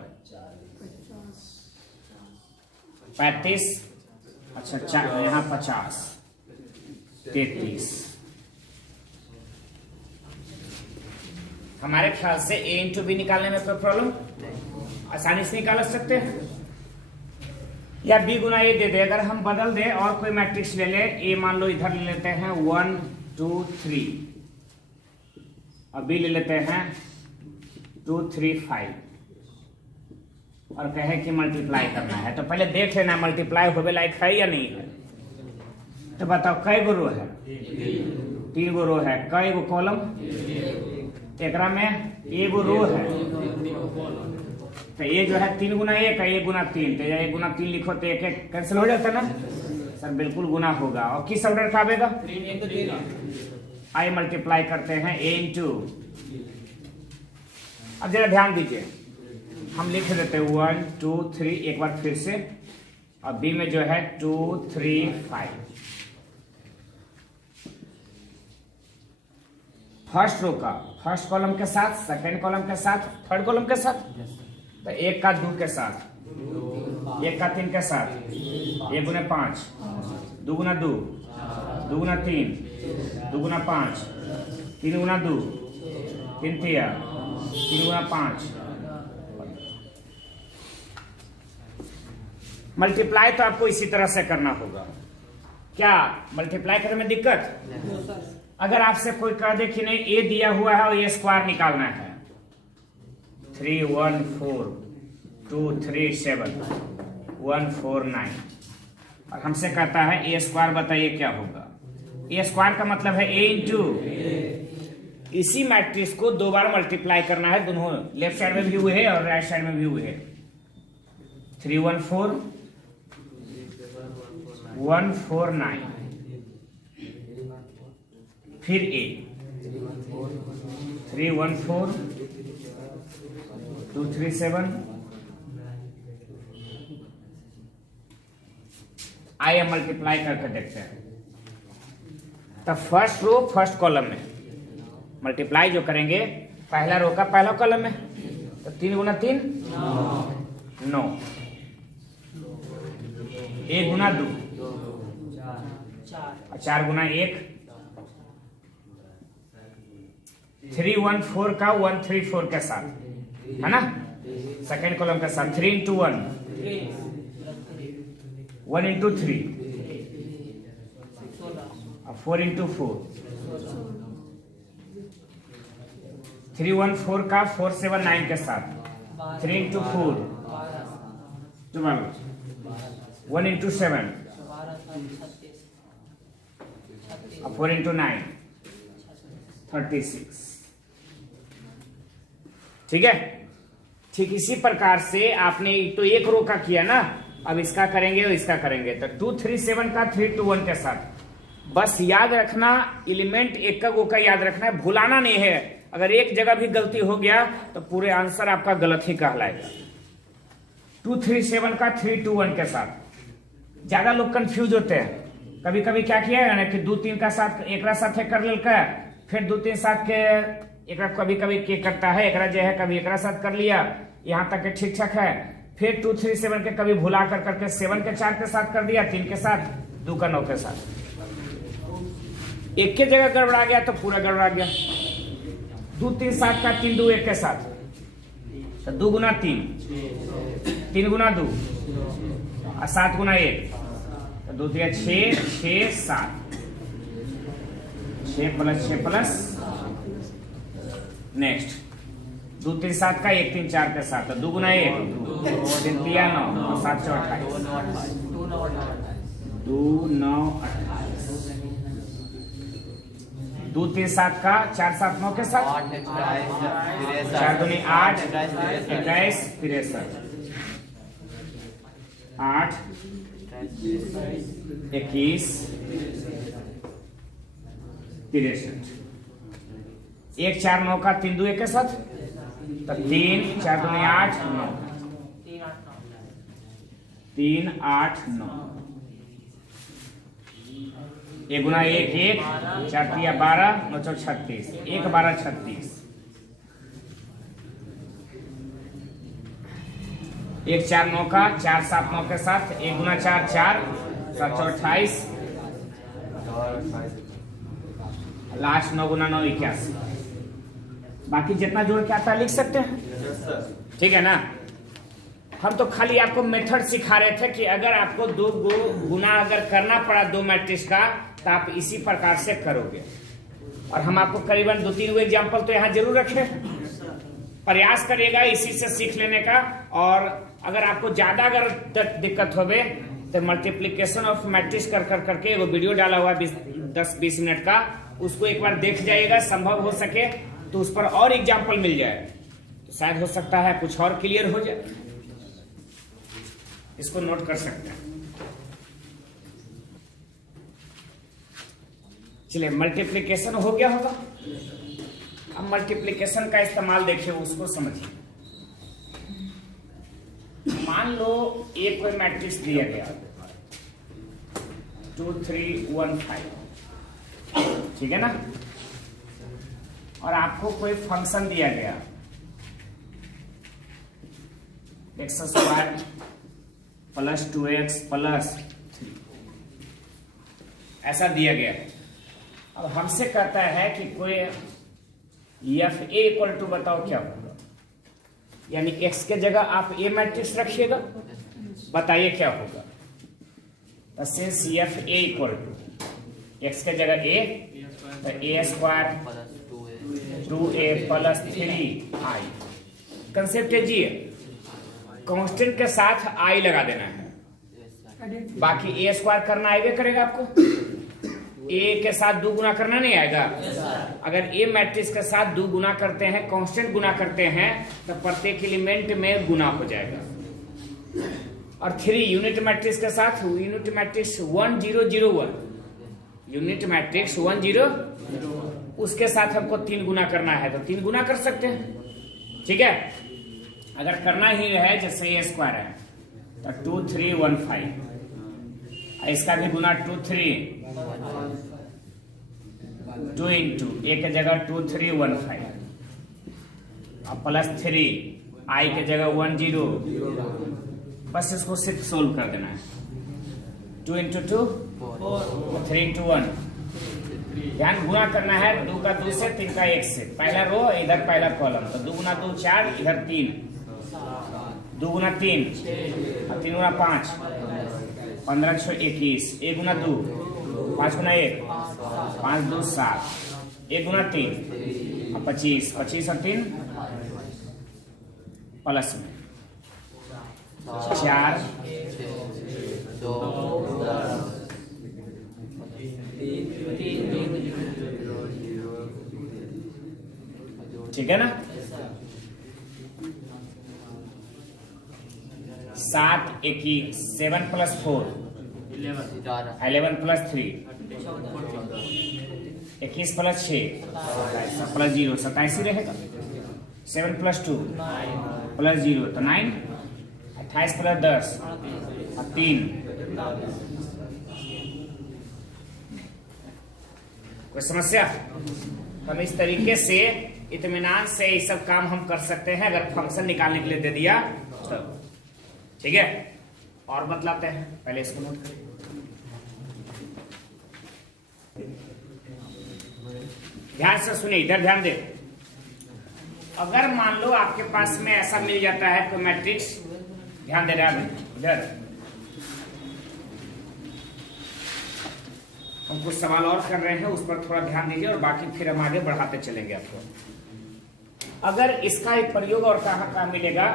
35, अच्छा यहाँ 50, 33। हमारे ख्याल से a इंटू बी निकालने में कोई प्रॉब्लम, आसानी से निकाल सकते हैं। या b गुना a दे दे, अगर हम बदल दे और कोई मैट्रिक्स ले ले, a मान लो इधर ले लेते हैं 1 2 3, और b ले लेते हैं 2 3 5, और कहे कि मल्टीप्लाई करना है। तो पहले देख लेना मल्टीप्लाई होवे लायक है या नहीं है। तो बताओ कई गो रो है? 3 गो रो है। कई गो कॉलम? एकरा में 1 गो रो है, तो ये जो है 3 गुना 1 है, 1 गुना 3, तो 1 गुना 3 लिखो तो 1 1 कैंसिल हो जाता है ना सर, बिल्कुल गुना होगा। और किस ऑर्डर का आवेगा? आई मल्टीप्लाई करते हैं a इंटू, अब जरा ध्यान दीजिए, हम लिख देते हैं 1 2 3 एक बार फिर से, और बी में जो है 2 3 5। फर्स्ट रो का फर्स्ट कॉलम के साथ, सेकेंड कॉलम के साथ, थर्ड कॉलम के साथ, तो 1 का 2 के साथ, 1 का 3 के साथ, 1 गुना 5, 2 गुना 2, 2 गुना 3, 2 गुना 5, 3 गुना 2, 3 तिया, 3 गुना 5। मल्टीप्लाई तो आपको इसी तरह से करना होगा। क्या मल्टीप्लाई करने में दिक्कत? अगर आपसे कोई कह दे कि नहीं ए दिया हुआ है और ये स्क्वायर निकालना है, 3 1 4 2 3 7 1 4 9, और हमसे कहता है ए स्क्वायर, बताइए क्या होगा? ए स्क्वायर का मतलब है ए इंटू, इसी मैट्रिक्स को 2 बार मल्टीप्लाई करना है, दोनों लेफ्ट साइड में भी हुए है और राइट साइड में भी हुए है। 3 1 4 1 4 9, फिर ए 3 1 4 2 3 7, आइए मल्टीप्लाई करके देखते हैं। तो फर्स्ट रो फर्स्ट कॉलम में मल्टीप्लाई जो करेंगे, पहला रो का पहला कॉलम में, तो 3 गुना 3 9, 1 गुना 2, 4 गुना 1, 3 1 4 का 1 3 4 के साथ, है ना, सेकेंड कॉलम के साथ, 3 इंटू 1, 1 इंटू 3, 4 इंटू 4, 3 1 4 का 4 7 9 के साथ, 3 इंटू 4 12, 1 इंटू 7, 4 इंटू 9 36। ठीक है, ठीक इसी प्रकार से आपने तो एक रो का किया ना, अब इसका करेंगे और इसका करेंगे। तो 2 3 7 का 3 2 1 के साथ, बस याद रखना एलिमेंट एक का वो का याद रखना है, भुलाना नहीं है। अगर एक जगह भी गलती हो गया तो पूरे आंसर आपका गलत ही कहलाएगा। 2 3 7 का 3 2 1 के साथ ज्यादा लोग कंफ्यूज होते हैं। कभी कभी क्या किया है ना कि 2 3 का साथ एक साथ कर लेकर, फिर 2 3 साथ के एक कभी कभी के करता है, एक जो है कभी एक साथ कर लिया, यहाँ तक के ठीक ठाक है। फिर 2 3 7 के कभी भुला कर करके 7 के 4 के साथ कर दिया, 3 के साथ, 2 का 9 के साथ। एक के जगह गड़बड़ा गया तो पूरा गड़बड़ा गया। 2 3 7 का 3 2 1 के साथ, तो 2 गुना 3, 3 गुना 2 और 7 गुना 1, तो 2 3 6 6 7, 6 प्लस 6 प्लस नेक्स्ट 2 3 7 का 1 3 4 के साथ, तो 2 गुना 1 2 3 3 9 और 7 4 28, 2 9 28, 2 3 7 का 4 7 9 के साथ, 4 दूनी 8 21 63, 8 21 63, 1 4 9 का 3 2 1 के साथ, तो 3 4 दूनी 8 9, 3 8 9, 1 गुना 1 1, 4 3 12 9 4 36, 1 12 36, 1 4 9 का 4 7 9 के साथ, 1 गुना 4 4 7 4 28, लास्ट 9 गुना 9 81। बाकी जितना जोड़ के आता है लिख सकते हैं, ठीक है ना। हम तो खाली आपको मेथड सिखा रहे थे कि अगर आपको 2 गुना अगर करना पड़ा 2 मैट्रिक्स का, तो आप इसी प्रकार से करोगे। और हम आपको करीबन 2 3 एग्जाम्पल तो यहाँ जरूर रखे, प्रयास करिएगा इसी से सीख लेने का। और अगर आपको ज्यादा अगर दिक्कत होवे तो मल्टीप्लीकेशन ऑफ मैट्रिक्स कर करके एगो वीडियो डाला हुआ 10-20 मिनट का, उसको एक बार देख जाइएगा, संभव हो सके तो उस पर और एग्जाम्पल मिल जाए। तो शायद हो सकता है कुछ और क्लियर हो जाए, इसको नोट कर सकते हैं। चलिए मल्टीप्लिकेशन हो गया होगा। अब मल्टीप्लिकेशन का इस्तेमाल देखिए, उसको समझिए। मान लो एक कोई मैट्रिक्स दिया गया 2 3 1 5, ठीक है ना, और आपको कोई फंक्शन दिया गया x² + 2x + 3, ऐसा दिया गया है। अब हमसे कहता है कि कोई fa = बताओ क्या होगा, यानी x के जगह आप a मैट्रिक्स रखिएगा, बताइए क्या होगा। तो सिंस fa = x के जगह a, तो a² 2a + 3i। कंसेप्ट है जी, कांस्टेंट के साथ i लगा देना है, बाकी a² करना आएगा करेगा आपको। a के साथ 2 गुना करना नहीं आएगा। अगर a मैट्रिक्स के साथ 2 गुना करते हैं, कांस्टेंट गुना करते हैं, तो प्रत्येक एलिमेंट में गुना हो जाएगा। और 3 यूनिट मैट्रिक्स के साथ, यूनिट मैट्रिक्स 1 0 0 1, यूनिट मैट्रिक्स 1 0, उसके साथ हमको 3 गुना करना है, तो 3 गुना कर सकते हैं, ठीक है। अगर करना ही है जैसे a² है, तो 2 3 1 5, इसका भी गुना 2 3 2 into a के जगह 2 3 1 5, और +3 i के जगह 1 0, बस इसको सिर्फ सोल्व कर देना है। 2 into 2 3 into 1, ध्यान गुना करना है 2 का 2 से, 3 का 1 से, पहला रो इधर पहला कॉलम, तो 2 गुना 2 4, इधर 3, 2 गुना 3 और 3 गुना 5 15 6 21, 1 गुना 2 5 गुना 1 5 2 7, 1 गुना 3 और 25 25 और 3 प्लस में 4 ठीक है ना। 7 1 7 + 4 11 + 3 21 + 6 + 0 87 रहेगा। 7 + 2 + 0 तो 9, 28 + 10 और 3। कोई समस्या? हम इस तरीके से इत्मीनान से ये सब काम हम कर सकते हैं, अगर फंक्शन निकालने के लिए दे दिया तो, ठीक है। और बतलाते हैं, पहले इसको नोट करें। ध्यान से सुनिए, इधर ध्यान दे। अगर मान लो आपके पास में ऐसा मिल जाता है कोई मैट्रिक्स, ध्यान दे रहा है इधर, हम कुछ सवाल और कर रहे हैं, उस पर थोड़ा ध्यान दीजिए और बाकी फिर हम आगे बढ़ाते चलेंगे आपको। अगर इसका एक प्रयोग और कहाँ मिलेगा,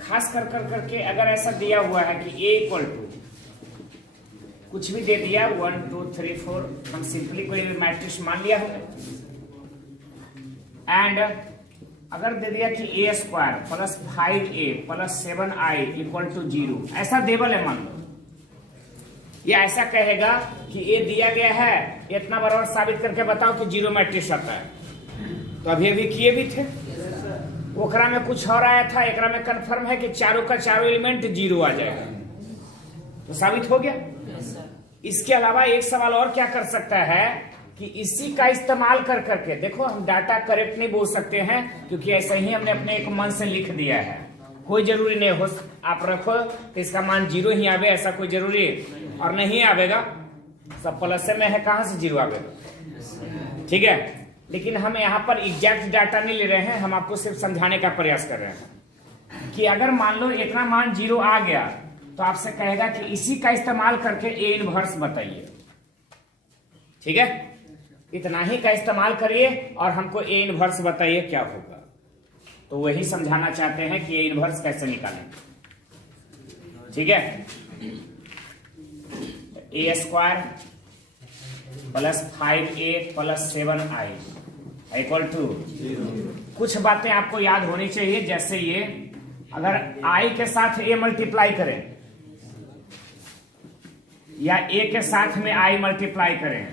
खास कर करके अगर ऐसा दिया हुआ है कि a = कुछ भी दे दिया 1 2 3 4, हम सिंपली कोई मैट्रिक्स मान लिया हमने, एंड अगर दे दिया कि a² + 5a + 7i = 0, ऐसा देवल है मान लो, या ऐसा कहेगा कि a दिया गया है, इतना बार और साबित करके बताओ कि 0 मैट्रिक्स आता है, तो अभी किए भी थे। ओकरा में कुछ और आया था, एकरा में कंफर्म है कि चारों का चारों एलिमेंट 0 आ जाएगा, तो साबित हो गया। इसके अलावा एक सवाल और क्या कर सकता है कि इसी का इस्तेमाल कर करके, देखो हम डाटा करेक्ट नहीं बोल सकते हैं क्योंकि ऐसे ही हमने अपने एक मन से लिख दिया है, कोई जरूरी नहीं हो आप रखो कि इसका मान 0 ही आवे, ऐसा कोई जरूरी और नहीं आवेगा, सब प्लस में है, कहां से 0 आवेगा, ठीक है। लेकिन हम यहाँ पर एग्जैक्ट डाटा नहीं ले रहे हैं, हम आपको सिर्फ समझाने का प्रयास कर रहे हैं कि अगर मान लो इतना मान 0 आ गया तो आपसे कहेगा कि इसी का इस्तेमाल करके a इनवर्स बताइए, ठीक है। इतना ही का इस्तेमाल करिए और हमको a इनवर्स बताइए क्या होगा, तो वही समझाना चाहते हैं कि a इनवर्स कैसे निकालें, ठीक है। a² + 5a + 7i equal to, कुछ बातें आपको याद होनी चाहिए, जैसे ये अगर i के साथ a मल्टीप्लाई करें या a के साथ में i मल्टीप्लाई करें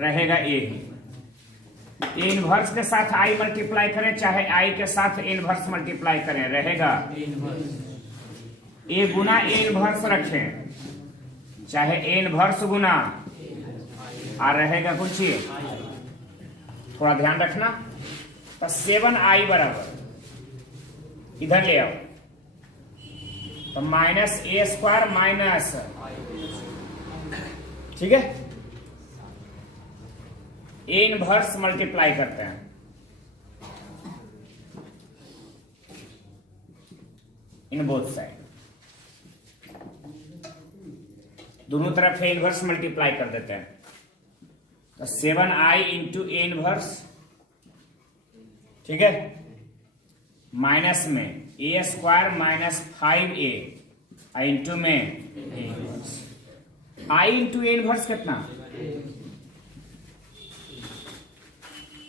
रहेगा a इनवर्स के साथ i मल्टीप्लाई करें चाहे i के साथ इनवर्स मल्टीप्लाई करें रहेगा a गुना a इनवर्स रखें चाहे a इनवर्स गुना आ रहेगा कुछ ये, थोड़ा ध्यान रखना। तो 7i बराबर इधर ले आओ तो माइनस ए स्क्वायर माइनस, ठीक है, ए इनवर्स मल्टीप्लाई करते हैं इन बोथ साइड, दोनों तरफ ए इनवर्स मल्टीप्लाई कर देते हैं। तो 7i इंटू ए इनवर्स, ठीक है, माइनस में ए स्क्वायर माइनस 5a इंटू में A inverse, I into A inverse कितना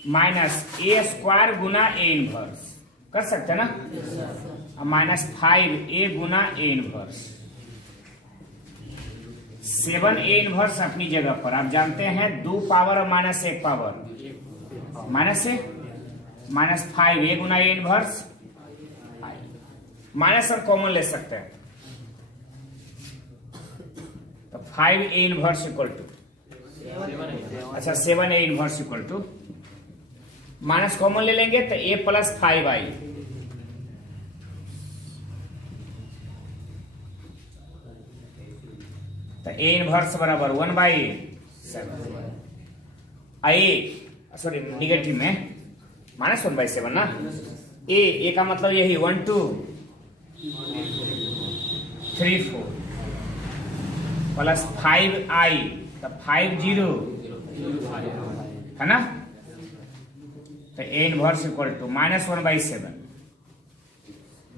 माइनस ए स्क्वायर गुना ए इनवर्स, कर सकते हैं ना, माइनस 5a गुना ए इनवर्स, 7a इनवर्स अपनी जगह पर आप जानते हैं 2 पावर और माइनस 1 पावर, माइनस से माइनस 5a गुना ए इनवर्स, माइनस हम कॉमन ले सकते हैं तो 5a इनवर्स इक्वल टू, अच्छा 7a inverse equal to, minus common ले लेंगे तो a प्लस 5i, तो a इनवर्स बराबर 1/7, सॉरी निगेटिव में माइनस 1/7 ना, a का मतलब यही 1 2 3 4 प्लस 5i तो 5 0 है ना, तो a inverse equal to minus 1/7,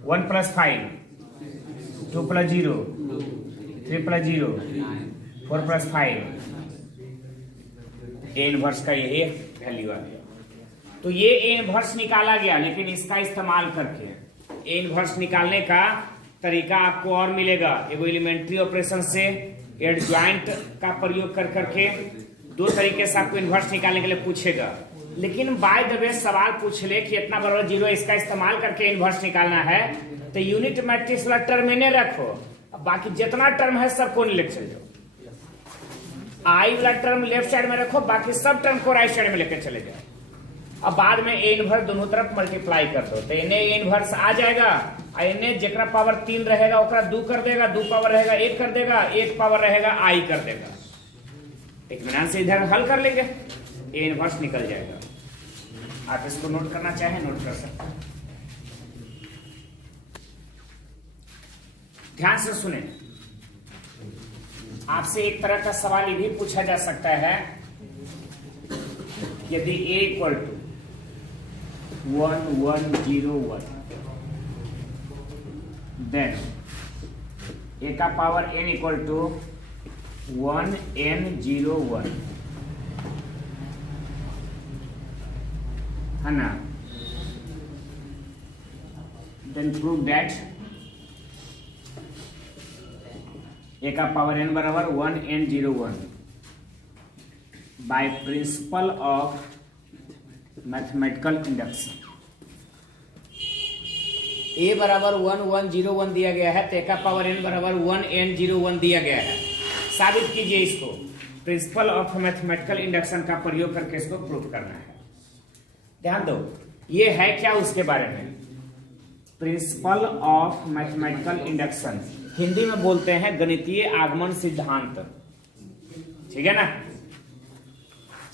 1 plus 5 2 plus 0 3 plus 0 4 plus 5, A inverse का यही वैल्यू आ गया। तो ये ए इनवर्स निकाला गया, लेकिन इसका इस्तेमाल करके ए इनवर्स निकालने का तरीका आपको और मिलेगा, एगो एलिमेंट्री ऑपरेशन से एडजॉइंट का प्रयोग कर करके 2 तरीके से आपको इनवर्स निकालने के लिए पूछेगा, लेकिन बाय द वे सवाल पूछ ले कि इतना बराबर 0 इसका इस्तेमाल करके इनवर्स निकालना है तो यूनिट मैट्रिक्स वाला टर्म इन्हें रखो, अब बाकी जितना टर्म है सबको लेके चल जाओ, आई वाला टर्म लेफ्ट साइड में रखो, बाकी सब टर्म को राइट साइड में लेकर चले जाओ। अब बाद में ए इनवर्स दोनों तरफ मल्टीप्लाई कर दो तो इन्हें ए इनवर्स आ जाएगा, और इन्हें जेकरा पावर 3 रहेगा ओकरा 2 कर देगा, 2 पावर रहेगा 1 कर देगा, 1 पावर रहेगा आई कर देगा, इत्मीनान से इधर हल कर लेंगे, ए इनवर्स निकल जाएगा। आप इसको नोट करना चाहें नोट कर सकते हैं। ध्यान से सुने, आपसे एक तरह का सवाल ये भी पूछा जा सकता है, यदि a equal to 1 1 0 1 then a का power n equal to 1 n 0 1 है ना, देन प्रूव दैट a का पावर n बराबर 1 n 0 1 by principle of mathematical induction. a बराबर 1 1 0 1 दिया गया है तो a का पावर n बराबर 1 n 0 1 दिया गया है, साबित कीजिए इसको, प्रिंसिपल ऑफ मैथमेटिकल इंडक्शन का प्रयोग करके इसको प्रूव करना है। ध्यान दो, ये है क्या उसके बारे में, principal of mathematical induction, Hindi में बोलते हैं गणितीय आगमन सिद्धांत, ठीक है ना।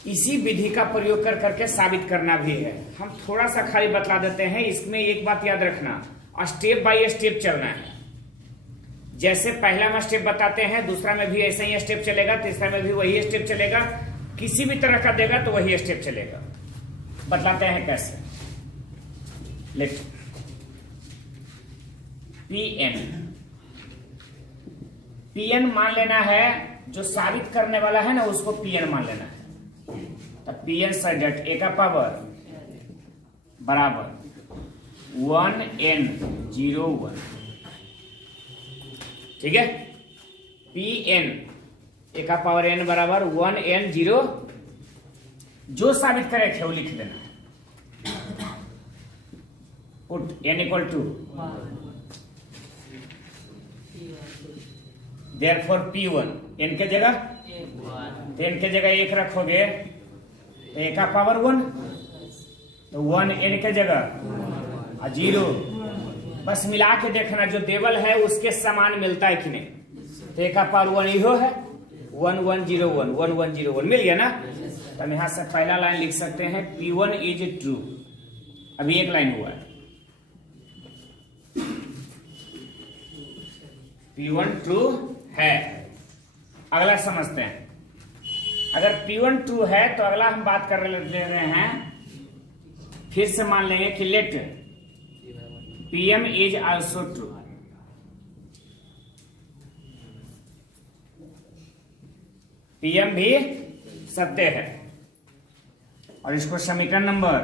इसी विधि का प्रयोग कर करके साबित करना भी है, हम थोड़ा सा खाली बतला देते हैं। इसमें एक बात याद रखना, स्टेप बाय स्टेप चलना है, जैसे पहला में स्टेप बताते हैं दूसरा में भी ऐसा ही स्टेप चलेगा, तीसरा में भी वही स्टेप चलेगा, किसी भी तरह का देगा तो वही स्टेप चलेगा। बतलाते हैं कैसे, लेट Pn मान लेना है, जो साबित करने वाला है ना उसको Pn मान लेना है। तो Pn सर डेट a का पावर बराबर 1n01, ठीक है। Pn ए का पावर n बराबर 1n0, जो साबित करे थे वो लिख देना। Put n equal to therefore P1 n के जगह तो n के जगह 1 रखोगे तो ए का पावर 1, तो 1 n के जगह 0, बस मिला के देखना जो टेबल है उसके समान मिलता है कि नहीं। तो ए का पावर 1 इहो है 1101, 1101 मिल गया ना। तो हम यहां से पहला लाइन लिख सकते हैं P1 इज ट्रू। अभी एक लाइन हुआ है, P1 ट्रू है। अगला समझते हैं, अगर P1 ट्रू है तो अगला हम बात कर रहे हैं, फिर से मान लेंगे कि let Pm is also true. Pm भी सत्य है और इसको समीकरण नंबर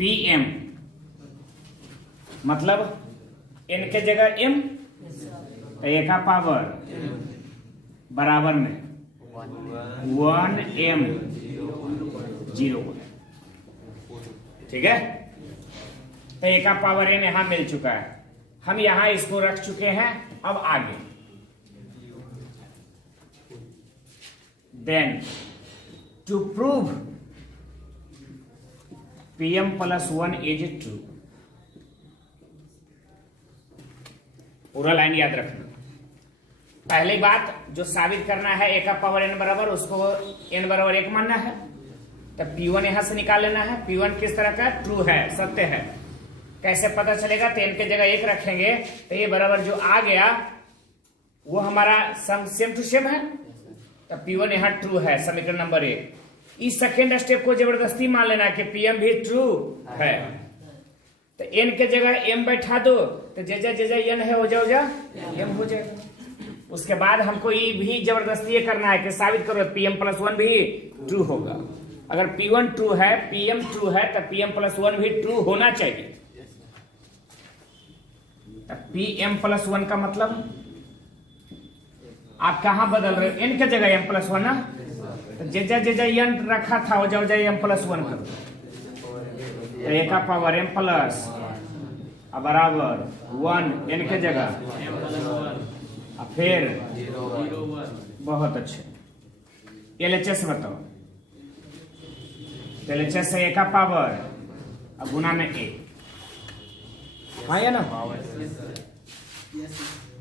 Pm मतलब n के जगह m, तो ए का पावर बराबर में 1m01, ठीक है। तो ए का पावर n यहां मिल चुका है, हम यहां इसको रख चुके हैं। अब आगे then to prove Pm plus 1 is true, पूरा लाइन याद रखना। पहली बात जो साबित करना है ए का पावर n बराबर, उसको n बराबर 1 मानना है। तो P1 यहां से निकाल लेना है। P1 किस तरह का ट्रू है, सत्य है। कैसे पता चलेगा, तो n के जगह 1 रखेंगे तो ये बराबर जो आ गया वो हमारा सेम टू सेम है। तो P1 यहां ट्रू है, समीकरण नंबर 1। इस सेकेंड स्टेप को जबरदस्ती मान लेना कि Pm भी ट्रू है। तो n के जगह m बैठा दो, तो जैसा n है हो जाओ m हो जाएगा। उसके बाद हमको ये भी जबरदस्ती ये करना है कि साबित करो Pm प्लस 1 भी ट्रू होगा। अगर P1 ट्रू है, Pm ट्रू है, तो Pm प्लस 1 भी ट्रू होना चाहिए। तो Pm प्लस 1 का मतलब आप कहां बदल रहे हो, n के जगह m प्लस 1 ना, तो जैसा n रखा था हो जाओ m प्लस 1 करो। तो ए का पावर m प्लस बराबर 1 n के जगह, फिर बहुत अच्छे LHS बताओ। LHS से ए का पावर अब गुना में a, हाँ या ना।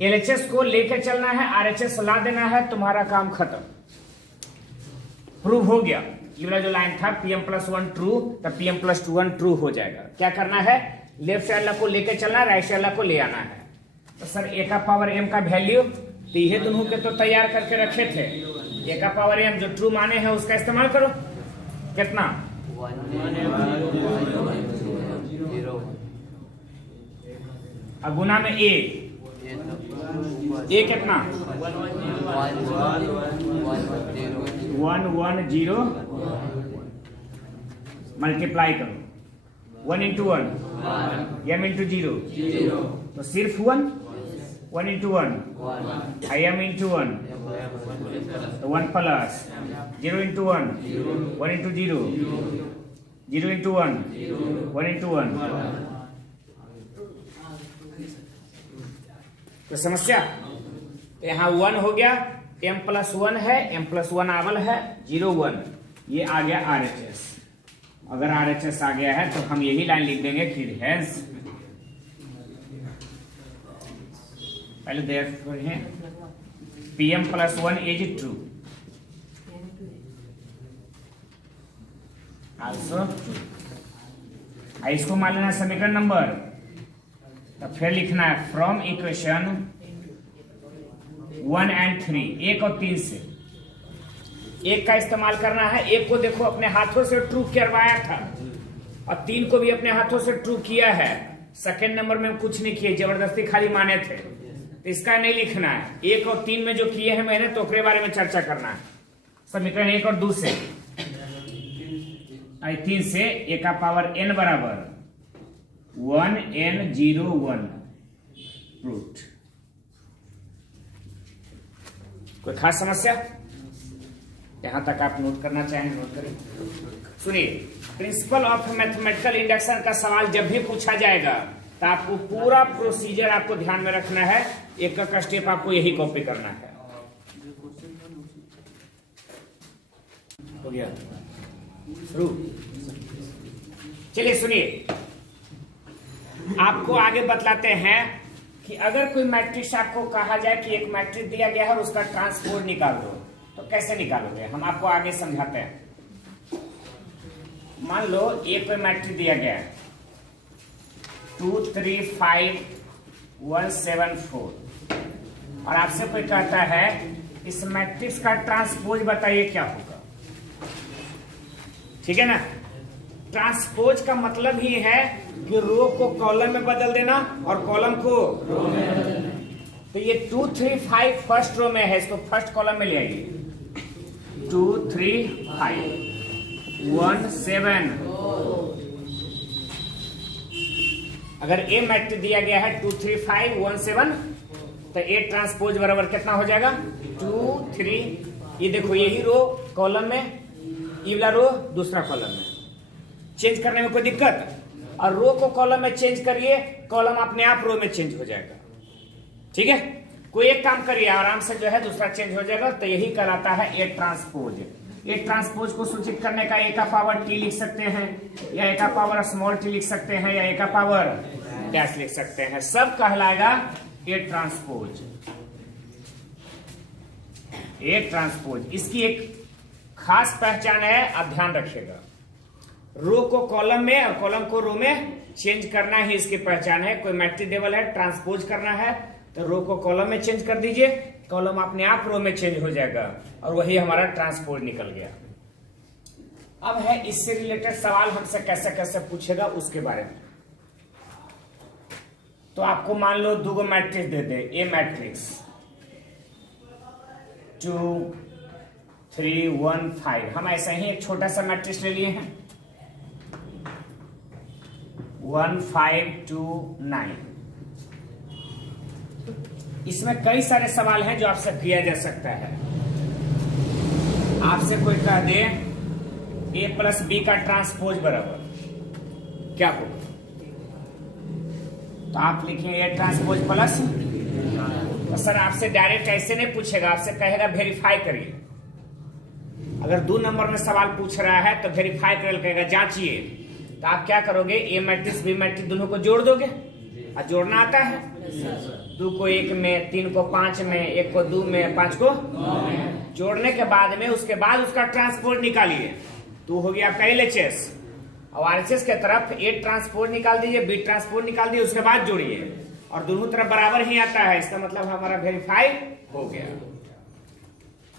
LHS को लेके चलना है, RHS ला देना है, तुम्हारा काम खत्म, प्रूव हो गया। ये वाला जो लाइन था Pm प्लस 1 ट्रू, तो Pm प्लस 1 ट्रू हो जाएगा। क्या करना है, लेफ्ट साइड को लेके चलना है, राइट साइड को ले आना है। तो सर ए का पावर m का वैल्यू, तो ये दोनों के तो तैयार करके रखे थे। ए का पावर m जो ट्रू माने हैं उसका इस्तेमाल करो। कितना, अब गुना में a कितना 110, मल्टीप्लाई करो 1 इंटू 1 m इंटू 0, तो सिर्फ 1 इंटू 1 m इंटू 1, तो 1 plus 0 into 1 into 0, 0 into 1 into 1। तो समस्या यहाँ 1 हो गया, m प्लस 1 है, m प्लस 1 आवल है 0 1, ये आ गया RHS। अगर RHS आ गया है तो हम यही लाइन लिख देंगे कि हेंस पहले देयरफॉर है Pm plus 1 is true, also true. इसको मान लेना समीकरण नंबर, तो फिर लिखना है फ्रॉम इक्वेशन 1 and 3, 1 और 3 से। 1 का इस्तेमाल करना है, 1 को देखो अपने हाथों से ट्रू करवाया था और 3 को भी अपने हाथों से ट्रू किया है। सेकेंड नंबर में कुछ नहीं किए, जबरदस्ती खाली माने थे, तो इसका नहीं लिखना है। 1 और 3 में जो किए हैं मैंने, तो उसके बारे में चर्चा करना है। समीकरण 1 और 2 से 3 से a का पावर n बराबर 1n01 रूट। कोई खास समस्या? यहां तक आप नोट करना चाहें नोट करें। सुनिए, प्रिंसिपल ऑफ मैथमेटिकल इंडक्शन का सवाल जब भी पूछा जाएगा तो आपको पूरा प्रोसीजर आपको ध्यान में रखना है, एक एक स्टेप आपको यही कॉपी करना है। हो गया शुरू। चलिए सुनिए, आपको आगे बतलाते हैं कि अगर कोई मैट्रिक्स आपको कहा जाए कि एक मैट्रिक्स दिया गया है और उसका ट्रांसपोज निकाल दो, तो कैसे निकालोगे? हम आपको आगे समझाते हैं। मान लो एक कोई मैट्रिक्स दिया गया है 2 3 5 1 7 4 और आपसे कोई कहता है इस मैट्रिक्स का ट्रांसपोज बताइए क्या होगा। ठीक है ना? ट्रांसपोज का मतलब ही है कि रो को कॉलम में बदल देना और कॉलम को रो में। तो ये 2 3 5 फर्स्ट रो में है, इसको फर्स्ट कॉलम में ले आइए। 2 3 5 1 7। अगर ए मैट्रिक्स दिया गया है 2 3 5 1 7 तो ए ट्रांसपोज बराबर कितना हो जाएगा? 2 3। ये देखो यही रो कॉलम में, ये वाला रो दूसरा कॉलम में। चेंज करने में कोई दिक्कत? और रो को कॉलम में चेंज करिए, कॉलम अपने आप रो में चेंज हो जाएगा। ठीक है? कोई एक काम करिए, आराम से जो है दूसरा चेंज हो जाएगा। तो यही कहलाता है ए ट्रांसपोज। ए ट्रांसपोज को सूचित करने का ए का पावर टी लिख सकते हैं, या ए का पावर स्मॉल टी लिख सकते हैं, या ए का पावर डैश लिख सकते हैं। सब कहलाएगा ए ट्रांसपोज। ए ट्रांसपोज इसकी एक खास पहचान है, आप ध्यान रखिएगा। रो को कॉलम में और कॉलम को रो में चेंज करना ही इसकी पहचान है। कोई मैट्रिक्स टेबल है, ट्रांसपोज करना है तो रो को कॉलम में चेंज कर दीजिए, कॉलम अपने आप रो में चेंज हो जाएगा और वही हमारा ट्रांसपोज निकल गया। अब है इससे रिलेटेड सवाल हमसे कैसे कैसे पूछेगा उसके बारे में। तो आपको मान लो दो गो मैट्रिक्स दे दे, ए मैट्रिक्स 2 3 1 5। हम ऐसा ही एक छोटा सा मैट्रिक्स ले लिए हैं 1 5 2 9। इसमें कई सारे सवाल हैं जो आपसे किया जा सकता है। आपसे कोई कह दे a प्लस बी का ट्रांसपोज बराबर क्या होगा, तो आप लिखेंगे ए ट्रांसपोज प्लस। तो सर आपसे डायरेक्ट ऐसे नहीं पूछेगा, आपसे कहेगा वेरीफाई करिए। अगर 2 नंबर में सवाल पूछ रहा है तो वेरीफाई कर कहेगा जांचिए। तो आप क्या करोगे, ए मैट्रिक्स बी मैट्रिक्स दोनों को जोड़ दोगे। और जोड़ना आता है, 2 को 1 में, 3 को 5 में, 1 को 2 में, 5 को जोड़ने के बाद में उसके बाद उसका ट्रांसपोज निकालिए। तो हो गया आपका LHS। और RHS के तरफ ए ट्रांसपोज निकाल दीजिए, बी ट्रांसपोज निकाल दीजिए, उसके बाद जोड़िए और दोनों तरफ बराबर ही आता है। इसका मतलब हमारा वेरीफाई हो गया।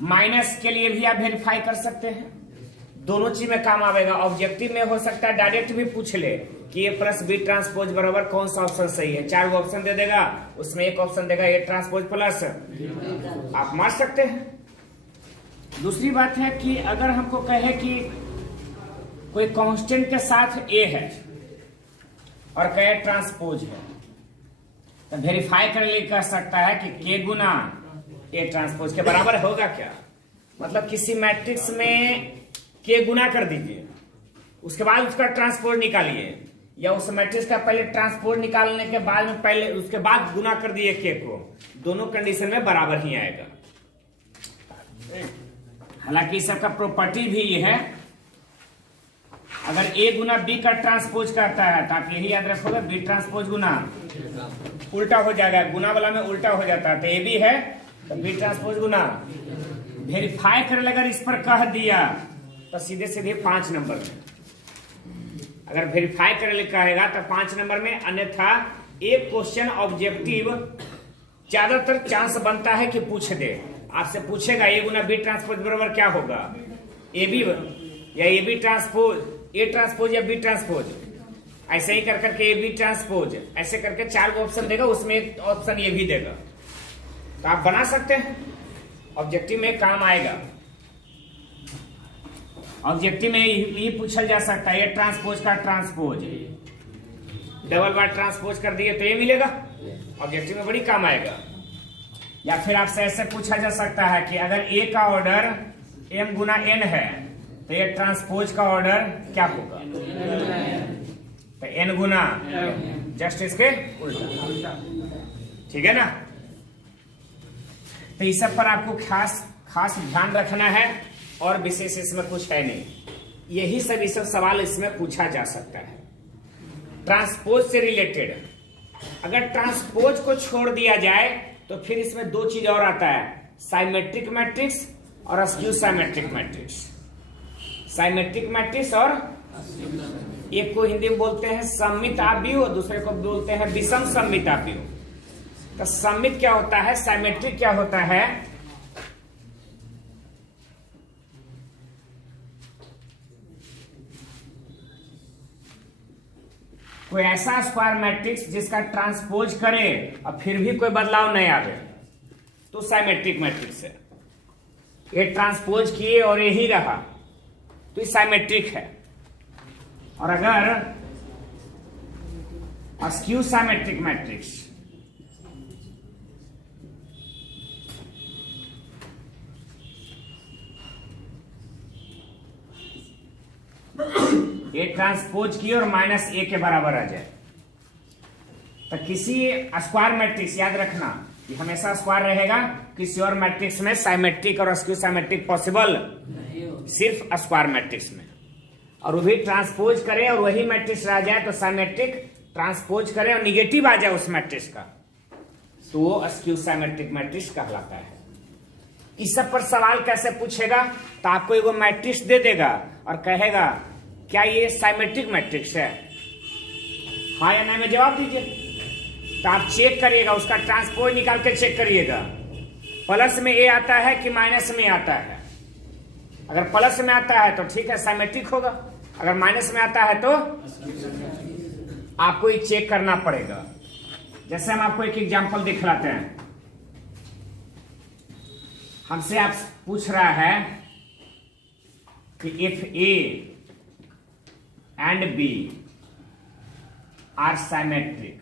माइनस के लिए भी आप वेरीफाई कर सकते हैं, दोनों चीज में काम आएगा। ऑब्जेक्टिव में हो सकता है डायरेक्ट भी पूछ ले कि ए प्लस बी ट्रांसपोज बराबर कौन सा ऑप्शन सही है। 4 ऑप्शन दे देगा, उसमें एक ऑप्शन देगा ए ट्रांसपोज प्लस, आप मार सकते हैं। दूसरी बात है कि अगर हमको कहे कि कोई कांस्टेंट के साथ ए है और कहे ट्रांसपोज है, तो वेरीफाई करने लिए कह सकता है कि के गुना ए ट्रांसपोज के बराबर होगा क्या। मतलब किसी मैट्रिक्स में के गुना कर दीजिए, उसके बाद उसका ट्रांसपोज निकालिए, या उस मैट्रिक्स का पहले ट्रांसपोज निकालने के बाद में पहले उसके बाद गुना कर दिए के को, दोनों कंडीशन में बराबर ही आएगा। हालांकि इस सबका प्रॉपर्टी भी ये है, अगर ए गुना बी का ट्रांसपोज करता है तो आप यही याद रखोगे बी ट्रांसपोज गुना उल्टा हो जाएगा, गुना वाला में उल्टा हो जाता है। तो ए बी है तो बी ट्रांसपोज गुना। वेरीफाई कर अगर इस पर कह दिया तो सीधे सीधे 5 नंबर में, अगर वेरीफाई करने कहेगा तो 5 नंबर में। अन्यथा एक क्वेश्चन ऑब्जेक्टिव ज्यादातर चांस बनता है कि पूछ दे, आपसे पूछेगा ए गुना बी ट्रांसपोज बराबर क्या होगा, ए बी या A B transpose, A transpose या बी ट्रांसपोज, ऐसे ही कर करके ए बी ट्रांसपोज, ऐसे करके 4 ऑप्शन देगा, उसमें एक ऑप्शन ये भी देगा। तो आप बना सकते हैं, ऑब्जेक्टिव में काम आएगा। ऑब्जेक्टिव में ये पूछल जा सकता है, ये ट्रांसपोज का ट्रांसपोज, डबल बार ट्रांसपोज कर दिए तो ये मिलेगा, ऑब्जेक्टिव में बड़ी काम आएगा। या फिर आपसे ऐसे पूछा जा सकता है कि अगर ए का ऑर्डर m गुना n है तो ये ट्रांसपोज का ऑर्डर क्या होगा, तो n गुना जस्ट इसके उल्टा, ठीक है ना। तो इस सब पर आपको खास ध्यान रखना है, और विशेष इसमें कुछ है नहीं, यही सब सवाल इसमें पूछा जा सकता है ट्रांसपोज से रिलेटेड। अगर ट्रांसपोज को छोड़ दिया जाए तो फिर इसमें दो चीज और आता है, साइमेट्रिक मैट्रिक्स और askew symmetric matrix. Symmetric matrix और एक को हिंदी में बोलते हैं सममित आव्यूह, दूसरे को बोलते हैं विषम सममित आव्यूह। तो सममित क्या होता है, साइमेट्रिक क्या होता है, कोई ऐसा स्क्वायर मैट्रिक्स जिसका ट्रांसपोज करे और फिर भी कोई बदलाव नहीं आवे तो साइमेट्रिक मैट्रिक्स है। ये ट्रांसपोज किए और यही रहा तो ये साइमेट्रिक है। और अगर अस्क्यू साइमेट्रिक मैट्रिक्स, ये ट्रांसपोज किए और माइनस ए के बराबर आ जाए, तो किसी स्क्वायर मैट्रिक्स, याद रखना कि हमेशा स्क्वायर रहेगा, किसी और मैट्रिक्स में साइमेट्रिक और अस्क्यू साइमेट्रिक पॉसिबल सिर्फ स्क्वायर मैट्रिक्स में, और वो भी ट्रांसपोज करे और वही मैट्रिक्स रह जाए तो साइमेट्रिक, ट्रांसपोज करे और निगेटिव आ जाए उस मैट्रिक्स का तो वो अस्क्यू साइमेट्रिक मैट्रिक्स कहलाता है। इस सब पर सवाल कैसे पूछेगा, तो आपको एगो मैट्रिक्स दे देगा और कहेगा क्या ये साइमेट्रिक मैट्रिक्स है, हाँ या नहीं में जवाब दीजिए। तो आप चेक करिएगा, उसका ट्रांसपोज निकाल के चेक करिएगा, प्लस में ए आता है कि माइनस में आता है। अगर प्लस में आता है तो ठीक है साइमेट्रिक होगा, अगर माइनस में आता है तो आपको ये चेक करना पड़ेगा। जैसे हम आपको एक एग्जांपल दिखलाते हैं, हमसे आप पूछ रहा है कि if A and B are symmetric,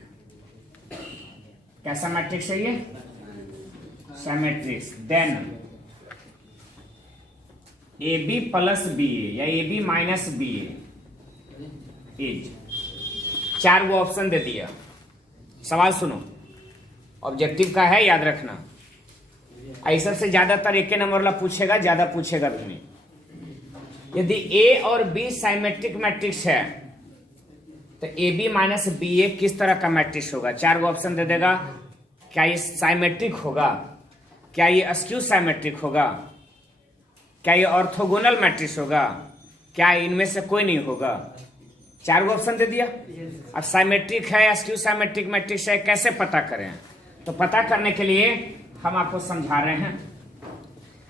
कैसा मैट्रिक्स है ये, symmetrics, then A B plus B A या A B minus B A is, चार वो ऑप्शन दे दिया। सवाल सुनो, ऑब्जेक्टिव का है, याद रखना। ऐसा से ज्यादातर एक नंबर वाला पूछेगा, ज्यादा पूछेगा भी नहीं। यदि ए और बी साइमेट्रिक मैट्रिक्स है तो ए बी माइनस बी ए किस तरह का मैट्रिक्स होगा, चार गो ऑप्शन दे देगा। क्या ये साइमेट्रिक होगा, क्या ये अस्क्यू साइमेट्रिक होगा, क्या ये ऑर्थोगोनल मैट्रिक्स होगा, क्या इनमें से कोई नहीं होगा, चार गो ऑप्शन दे दिया। अब साइमेट्रिक है, अस्क्यू साइमेट्रिक मैट्रिक्स है, कैसे पता करें, तो पता करने के लिए हम आपको समझा रहे हैं।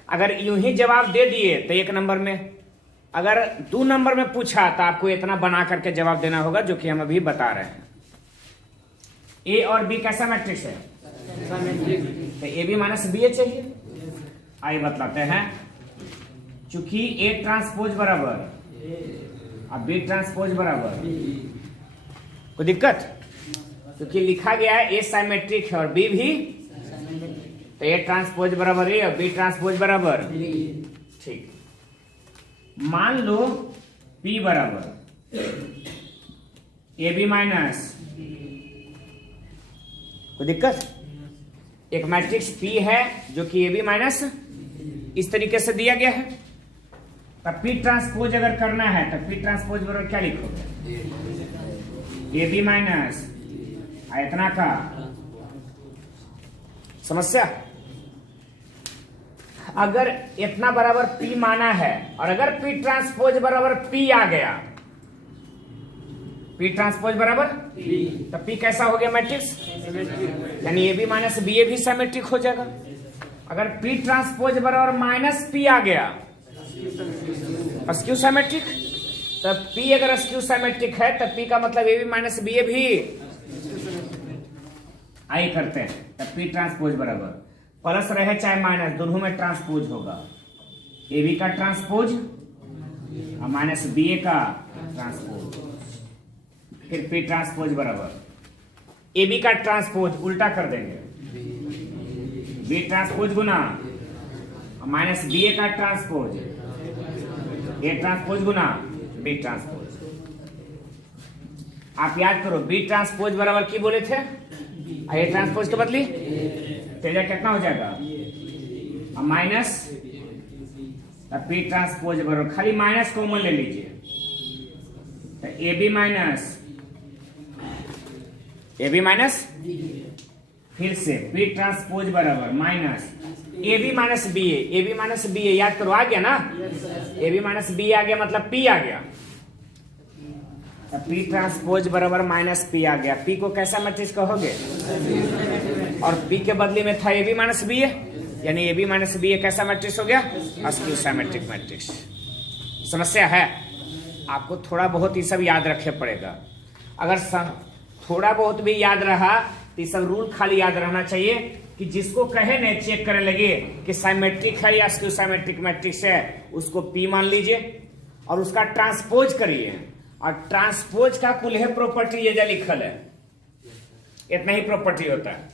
अगर यूं ही जवाब दे दिए तो एक नंबर में, अगर 2 नंबर में पूछा तो आपको इतना बना करके जवाब देना होगा जो कि हम अभी बता रहे हैं। ए और बी कैसा मैट्रिक्स है, तो ए बी माइनस बी ए चाहिए। आइए बतलाते हैं, चूंकि ए ट्रांसपोज बराबर और बी ट्रांसपोज बराबर, कोई दिक्कत, क्योंकि लिखा गया है ए साइमेट्रिक है और बी भी, तो ए ट्रांसपोज बराबर ए और बी ट्रांसपोज बराबर, ठीक। मान लो P बराबर ए बी माइनस, कोई दिक्कत, एक मैट्रिक्स P है जो कि ए बी माइनस इस तरीके से दिया गया है। तब P ट्रांसपोज अगर करना है तो P ट्रांसपोज बराबर क्या लिखोगे, ए बी माइनस इतना का, समस्या। अगर इतना बराबर P माना है और अगर P ट्रांसपोज बराबर P आ गया, P ट्रांसपोज बराबर तो P कैसा हो गया मैट्रिक्स, यानी ए बी माइनस बी ए भी साइमेट्रिक हो जाएगा। अगर P ट्रांसपोज बराबर माइनस P आ गया, अस्क्यू साइमेट्रिक, तो P अगर अस्क्यू साइमेट्रिक है तो P का मतलब ए बी माइनस बी ए भी, आई करते हैं, तब P ट्रांसपोज बराबर प्लस रहे चाहे माइनस, दोनों में ट्रांसपोज होगा, ए बी का ट्रांसपोज और माइनस बी ए का ट्रांसपोज, फिर पी ट्रांसपोज बराबर ए बी का ट्रांसपोज उल्टा कर देंगे, बी ट्रांसपोज गुना माइनस बी ए का ट्रांसपोज, ए ट्रांसपोज गुना बी ट्रांसपोज। आप याद करो बी ट्रांसपोज बराबर की बोले थे, ए ट्रांसपोज के बदली तेजा कितना हो जाएगा माइनस पी ट्रांसपोज बराबर, खाली माइनस कॉमन ले लीजिए, तो ए बी माइनस फिर से पी ट्रांसपोज बराबर minus A B minus B A, याद करो आ गया ना, ए बी माइनस बी आ गया मतलब पी आ गया, पी ट्रांसपोज बराबर माइनस पी आ गया। पी को कैसा मैट्रिक्स कहोगे, और पी के बदले में था ए बी माइनस बी ए, यानी ए बी माइनस बी ए कैसा मैट्रिक्स हो गया, अस्क्यू सिमेट्रिक मैट्रिक्स। समस्या है, आपको थोड़ा बहुत ये सब याद रखे पड़ेगा, अगर थोड़ा बहुत भी याद रहा तो ये सब रूल खाली याद रहना चाहिए कि जिसको कहे नहीं चेक करने लगे कि सिमेट्रिक है या अस्क्यू सिमेट्रिक मैट्रिक्स है, उसको पी मान लीजिए और उसका ट्रांसपोज करिए, और ट्रांसपोज का कुल है प्रॉपर्टी ये जो लिखल है, इतना ही प्रॉपर्टी होता है,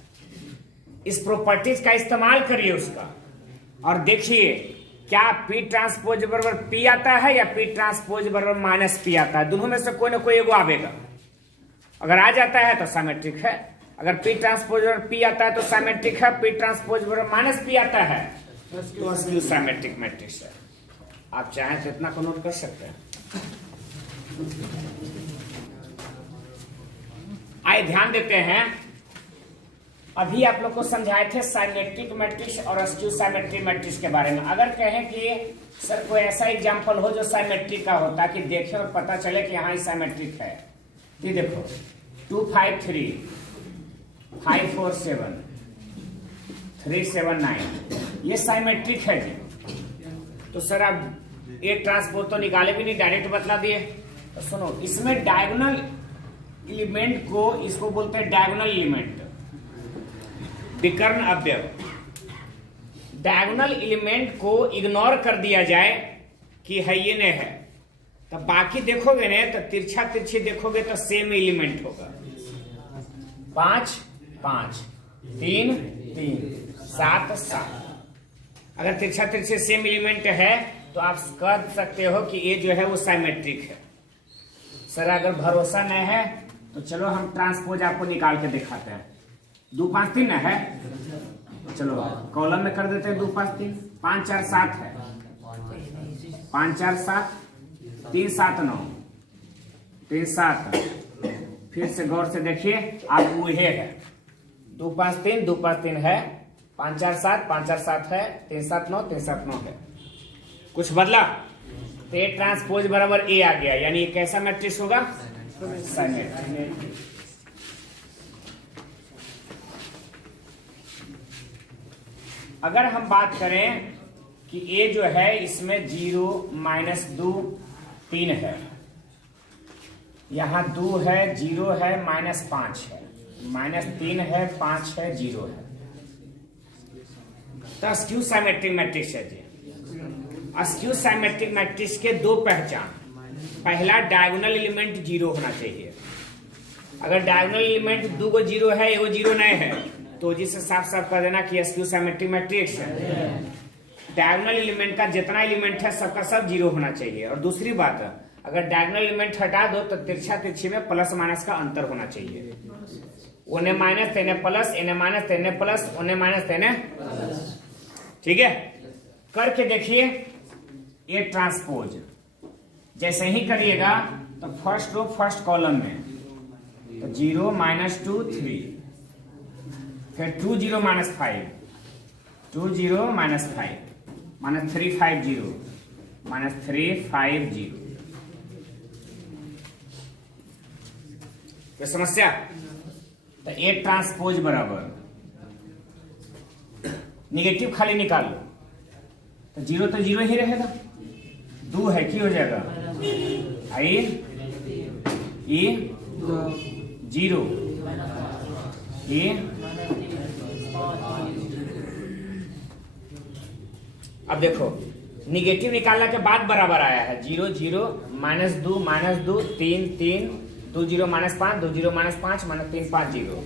इस प्रॉपर्टीज का इस्तेमाल करिए उसका, और देखिए क्या पी ट्रांसपोज बराबर पी आता है या पी ट्रांसपोज बराबर माइनस पी आता है, दोनों में से कोई ना कोई एगो आवेगा। अगर आ जाता है तो सिमेट्रिक है, अगर पी ट्रांसपोज बराबर पी आता है तो सिमेट्रिक है, पी ट्रांसपोज बराबर माइनस पी आता है तो अस्क्यू सिमेट्रिक मैट्रिक्स है। आप चाहें तो इतना को नोट कर सकते हैं। आइए ध्यान देते हैं, अभी आप लोग को समझाए थे सिमेट्रिक मैट्रिक्स और अस्क्यू सिमेट्रिक मैट्रिक्स के बारे में। अगर कहें कि सर कोई ऐसा एग्जांपल हो जो सिमेट्रिक का होता कि देखें और पता चले कि हाँ सिमेट्रिक है, तो देखो 2 5 3 5 4 7 3 7 9 ये सिमेट्रिक है जी। तो सर आप ए ट्रांसपोज तो निकाले भी नहीं, डायरेक्ट बतला दिए। तो सुनो, इसमें डायगोनल एलिमेंट को इसको बोलते हैं डायगोनल एलिमेंट, विकर्ण अवयव। डायगोनल एलिमेंट को इग्नोर कर दिया जाए कि है ये नहीं है, तो बाकी देखोगे ना तो तिरछा तिरछी देखोगे तो सेम एलिमेंट होगा। 5 5 3 3 7 7, अगर तिरछा तिरछे सेम एलिमेंट है तो आप कह सकते हो कि ये जो है वो सिमेट्रिक है। सर अगर भरोसा नहीं है तो चलो हम ट्रांसपोज आपको निकाल के दिखाते हैं। 2 5 3 है, चलो कॉलम में कर देते हैं 2 5 3 5 4 7 है, 5 4 7 3 7 9 3 7, फिर से गौर से देखिए आप वही है 2 5 3 2 5 3 है, 5 4 7 5 4 7 है, 3 7 9 3 7 9 है। कुछ बदला तो ए ट्रांसपोज बराबर ए आ गया, यानी ये कैसा मैट्रिक्स होगा, सिमेट्रिक। अगर हम बात करें कि ए जो है इसमें 0 -2 3 है, यहां 2 है 0 है -5 है, -3 है 5 है 0 है, तो अस्क्यू सिमेट्रिक मैट्रिक्स है जी। अस्क्यू सिमेट्रिक मैट्रिक्स के दो पहचान, पहला डायगोनल एलिमेंट 0 होना चाहिए। अगर डायगोनल एलिमेंट 2 को 0 है, एगो 0 नहीं है, तो जिससे साफ साफ कर देना कि अस्क्यू सिमेट्रिक मैट्रिक्स है। डायगोनल एलिमेंट का जितना एलिमेंट है सबका सब 0 होना चाहिए। और दूसरी बात, अगर डायगोनल एलिमेंट हटा दो तो तिरछा तिरछी में प्लस माइनस का अंतर होना चाहिए, उन्हें माइनस तेने प्लस, इन्हें माइनस तेने प्लस, उन्हें माइनस तेने, ठीक है। करके देखिए ए ट्रांसपोज, जैसे ही करिएगा तो फर्स्ट रो फर्स्ट कॉलम में तो 0 -2 3, फिर 2 0 -5 2 0 -5 -3 5 0 -3 5 0। तो समस्या, तो ए ट्रांसपोज बराबर निगेटिव खाली निकाल लो, तो 0 तो 0 ही रहेगा, 2 है की हो जाएगा आई ई 0 ई। अब देखो निगेटिव निकालने के बाद बराबर आया है 0 0 -2 3 3 2 0 -5 2 0 -5 -3 5 0।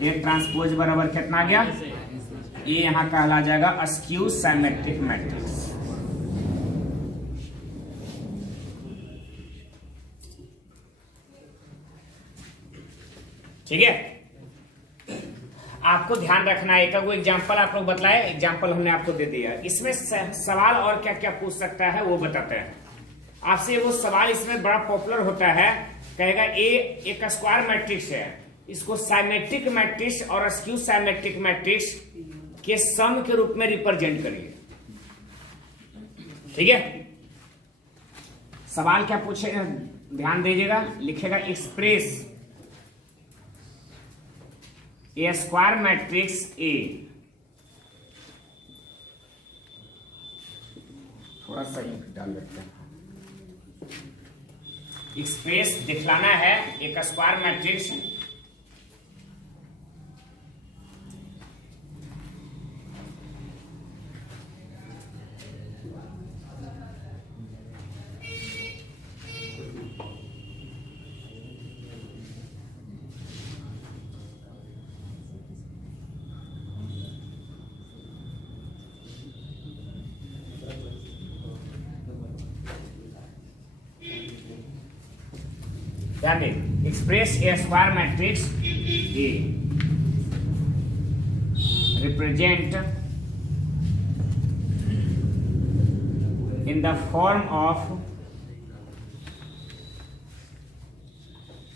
ये ट्रांसपोज बराबर कितना आ गया? ये यहां कहला जाएगा अस्क्यू सिमेट्रिक मैट्रिक्स। ठीक है, आपको ध्यान रखना है। एक एग्जाम्पल आप लोग बतलाए, एग्जाम्पल हमने आपको दे दिया। इसमें सवाल और क्या क्या पूछ सकता है वो बताते हैं आपसे। वो सवाल इसमें बड़ा पॉपुलर होता है, कहेगा ए एक स्क्वायर मैट्रिक्स है, इसको साइमेट्रिक मैट्रिक्स और अस्क्यू साइमेट्रिक मैट्रिक्स के सम के रूप में रिप्रेजेंट करिए। ठीक है, सवाल क्या पूछेगा ध्यान दीजिएगा। लिखेगा एक्सप्रेस ए स्क्वायर मैट्रिक्स ए, थोड़ा सा डाल देते हैं। एक्सप्रेस दिखलाना है एक स्क्वायर मैट्रिक्स ध्यान दें। Express A square matrix A represent in the form of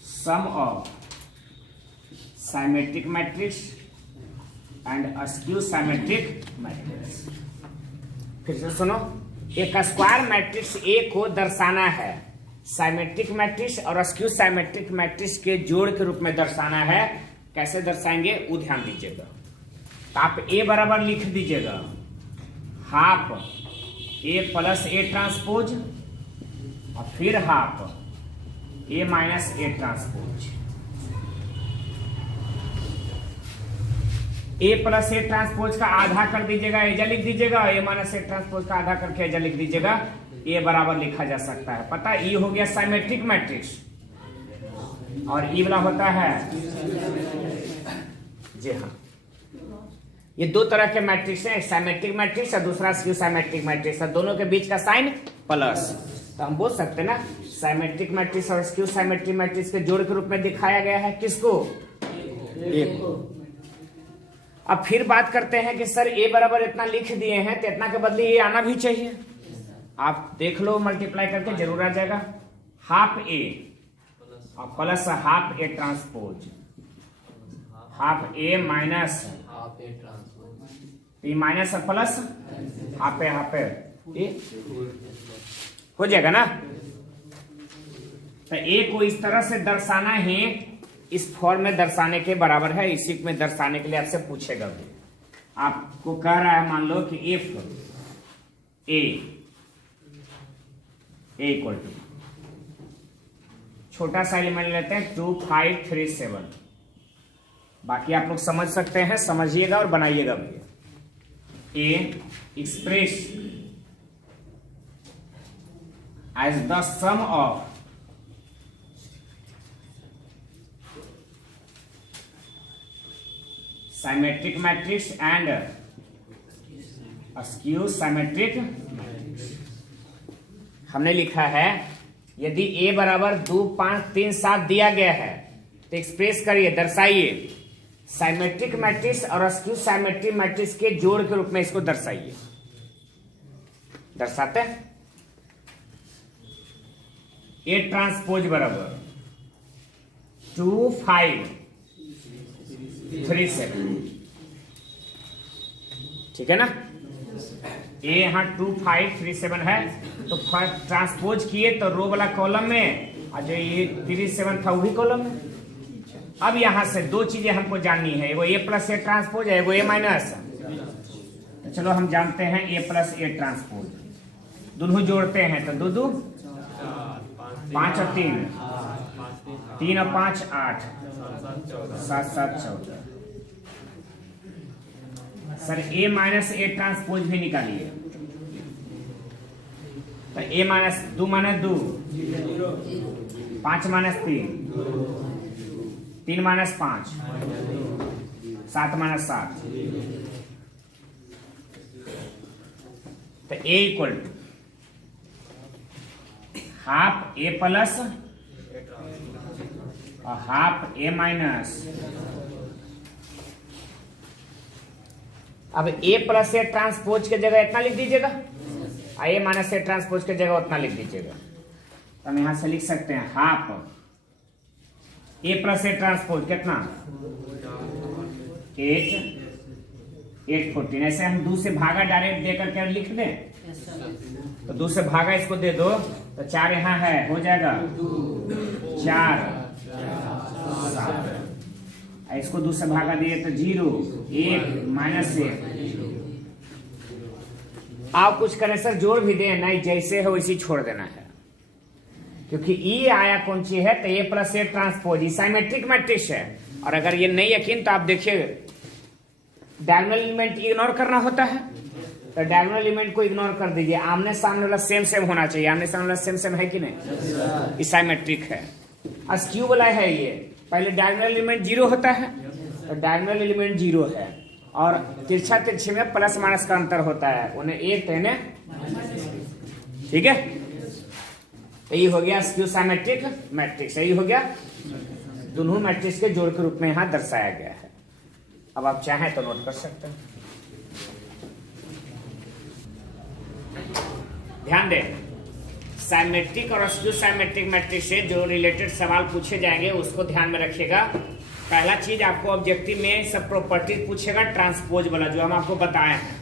sum of symmetric matrix and askew symmetric matrix. फिर से सुनो, एक स्क्वायर मैट्रिक्स ए को दर्शाना है साइमेट्रिक मैट्रिक्स और अस्क्यू साइमेट्रिक मैट्रिक्स के जोड़ के रूप में दर्शाना है। कैसे दर्शाएंगे वो ध्यान दीजिएगा। तो आप ए बराबर लिख दीजिएगा half A plus A transpose और फिर half A minus A transpose. A plus A transpose का आधा कर दीजिएगा, एजा लिख दीजिएगा। ए माइनस ए ट्रांसपोज का आधा करके एजा लिख दीजिएगा। ए बराबर लिखा जा सकता है। पता है, ई हो गया साइमेट्रिक मैट्रिक्स और ई वाला होता है, जी हाँ, ये दो तरह के मैट्रिक्स है, साइमेट्रिक मैट्रिक्स और दूसरा स्क्यू साइमेट्रिक मैट्रिक्स है। दोनों के बीच का साइन प्लस। तो हम बोल सकते हैं ना, साइमेट्रिक मैट्रिक्स और स्क्यू साइमेट्रिक मैट्रिक्स के जोड़ के रूप में दिखाया गया है किसको? ए को। अब फिर बात करते हैं कि सर ए बराबर इतना लिख दिए हैं तो इतना के बदले ये आना भी चाहिए। आप देख लो, मल्टीप्लाई करके जरूर आ जाएगा। हाफ ए और plus half A transpose, half A minus A minus plus half A हो जाएगा ना। तो ए को इस तरह से दर्शाना ही इस फॉर्म में दर्शाने के बराबर है। इसी में दर्शाने के लिए आपसे पूछेगा भी। आपको कह रहा है, मान लो कि इफ ए इक्वल टू, छोटा सा एलिमेंट लेते हैं 2 5 3 7। बाकी आप लोग समझ सकते हैं, समझिएगा और बनाइएगा भी। A express as the sum of symmetric matrix and askew symmetric matrix. हमने लिखा है यदि ए बराबर 2 5 3 7 दिया गया है तो एक्सप्रेस करिए, दर्शाइए साइमेट्रिक मैट्रिक्स और अस्क्यू साइमेट्रिक मैट्रिक्स के जोड़ के रूप में इसको दर्शाइए। दर्शाते हैं ए ट्रांसपोज बराबर 2 5 3 7। ठीक है ना, ए यहाँ 2 5 3 7 है तो ट्रांसपोज किए तो रो वाला कॉलम में और जो ये 3 7 था वही कॉलम में। अब यहां से दो चीजें हमको जाननी है, एगो ए प्लस ए ट्रांसपोज है, एगो ए माइनस। तो चलो हम जानते हैं ए प्लस ए ट्रांसपोज, दोनों जोड़ते हैं तो 2 2 5 और 3 3 और 5 8 7 7 14। Sir A minus A transpose भी निकालिए। तो a minus 2 minus 2 5 minus 3 3 minus 5 7 minus 7 तो a equal to half a plus और हाफ a माइनस। अब a प्लस ए ट्रांसपोज की जगह इतना लिख दीजिएगा, a माइनस ए ट्रांसपोज की जगह उतना लिख दीजिएगा। तो हम यहां से लिख सकते हैं half a plus A transpose कितना 8 14। ऐसे हम 2 से भागा डायरेक्ट दे करके लिख दें, तो 2 से भागा इसको दे दो तो 4 यहाँ है, हो जाएगा 4 7। इसको 2 से भागा दिए तो 0 1 माइनस 1। आप कुछ करें सर जोड़ भी दें, नहीं जैसे है वैसे छोड़ देना है, क्योंकि ई आया कौन सी है तो a plus A transpose symmetric matrix है। और अगर ये नहीं यकीन तो आप देखिए डायगोनल एलिमेंट इग्नोर करना होता है, तो डायगोनल एलिमेंट को इग्नोर कर दीजिए, आमने सामने वाला सेम सेम होना चाहिए। आमने सामने वाला सेम सेम है कि नहीं, साइमेट्रिक है। अस्क्यू वाला है ये, पहले डायगोनल एलिमेंट 0 होता है, तो डायगोनल एलिमेंट 0 है, और तिरछा तिरछे में प्लस माइनस का अंतर होता है, उन्हें एक कहने, ठीक है। यही हो गया अस्क्यू साइमेट्रिक मैट्रिक्स, यही हो गया, दोनों मैट्रिक्स के जोड़ के रूप में यहां दर्शाया गया है। अब आप चाहें तो नोट कर सकते हैं। ध्यान दें, साइमेट्रिक और अस्क्यू साइमेट्रिक मैट्रिक्स से जो रिलेटेड सवाल पूछे जाएंगे उसको ध्यान में रखिएगा। पहला चीज आपको ऑब्जेक्टिव में सब प्रॉपर्टीज पूछेगा ट्रांसपोज वाला, जो हम आपको बताए हैं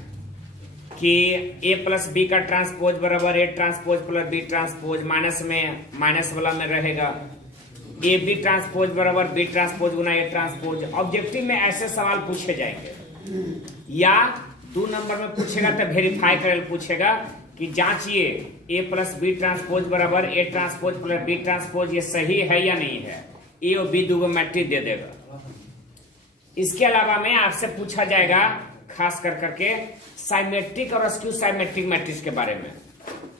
कि a प्लस बी का ट्रांसपोज बराबर a transpose plus b transpose, minus में माइनस वाला में रहेगा a b ट्रांसपोज बराबर b transpose Guna a transpose. Objective में ऐसे सवाल पूछे जाएंगे। या 2 नंबर में पूछेगा तो वेरीफाई कर पूछेगा कि जांचिए a प्लस बी ट्रांसपोज बराबर a transpose plus b transpose, ये सही है या नहीं है। a और b दो मैट्रिक्स दे देगा। इसके अलावा में आपसे पूछा जाएगा खास कर करके साइमेट्रिक और अस्क्यू साइमेट्रिक मैट्रिक्स के बारे में।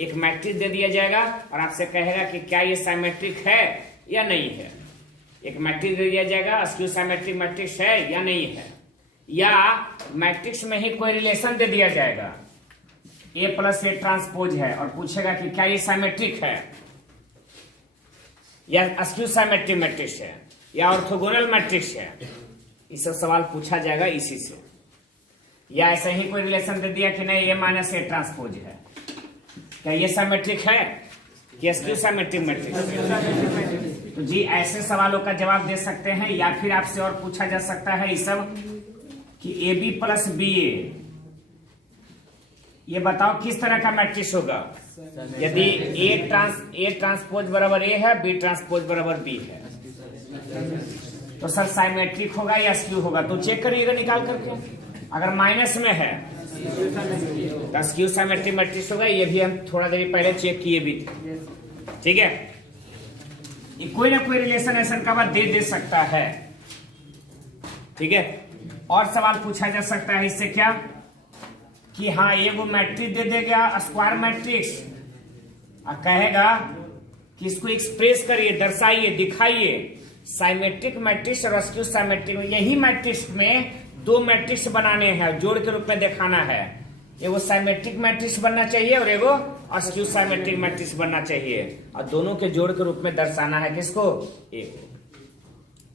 एक मैट्रिक्स दे दिया जाएगा और आपसे कहेगा कि क्या ये साइमेट्रिक है या नहीं है। एक मैट्रिक्स दे दिया जाएगा, अस्क्यू साइमेट्रिक मैट्रिक्स है या नहीं है। या मैट्रिक्स में ही कोई रिलेशन दे दिया जाएगा, a प्लस ए ट्रांसपोज है, और पूछेगा कि क्या ये साइमेट्रिक है या अस्क्यू साइमेट्रिक मैट्रिक्स है या ऑर्थोगोनल मैट्रिक्स है। ये सब सवाल पूछा जाएगा इसी से। या ऐसे ही कोई रिलेशन दे दिया कि नहीं a माइनस ए ट्रांसपोज है, क्या ये साइमेट्रिक है कि अस्क्यू साइमेट्रिक मैट्रिक्स है। तो जी ऐसे सवालों का जवाब दे सकते हैं। या फिर आपसे और पूछा जा सकता है ये सब कि ए बी प्लस बी ए, ये बताओ किस तरह का मैट्रिक्स होगा। यदि ए ट्रांसपोज बराबर ए है, बी ट्रांसपोज बराबर बी है, तो सर साइमेट्रिक होगा या अस्क्यू होगा। तो चेक करिएगा निकाल करके। अगर माइनस में है तो अस्क्यू साइमेट्रिक मैट्रिक्स होगा। ये भी हम थोड़ा देर पहले चेक किए भी थे, ठीक है। ये कोई ना कोई रिलेशन ऐसा का बात दे सकता है, ठीक है। और सवाल पूछा जा सकता है इससे क्या कि हाँ एगो मैट्रिक्स दे देगा स्क्वायर मैट्रिक्स, और कहेगा कि इसको एक्सप्रेस करिए, दर्शाइए, दिखाइए साइमेट्रिक मैट्रिक्स और अस्क्यू साइमेट्रिक। यही मैट्रिक्स में 2 मैट्रिक्स बनाने हैं, जोड़ के रूप में दिखाना है। एगो साइमेट्रिक मैट्रिक्स बनना चाहिए और एगो अस्क्यू साइमेट्रिक मैट्रिक्स बनना चाहिए, और दोनों के जोड़ के रूप में दर्शाना है किसको, एक,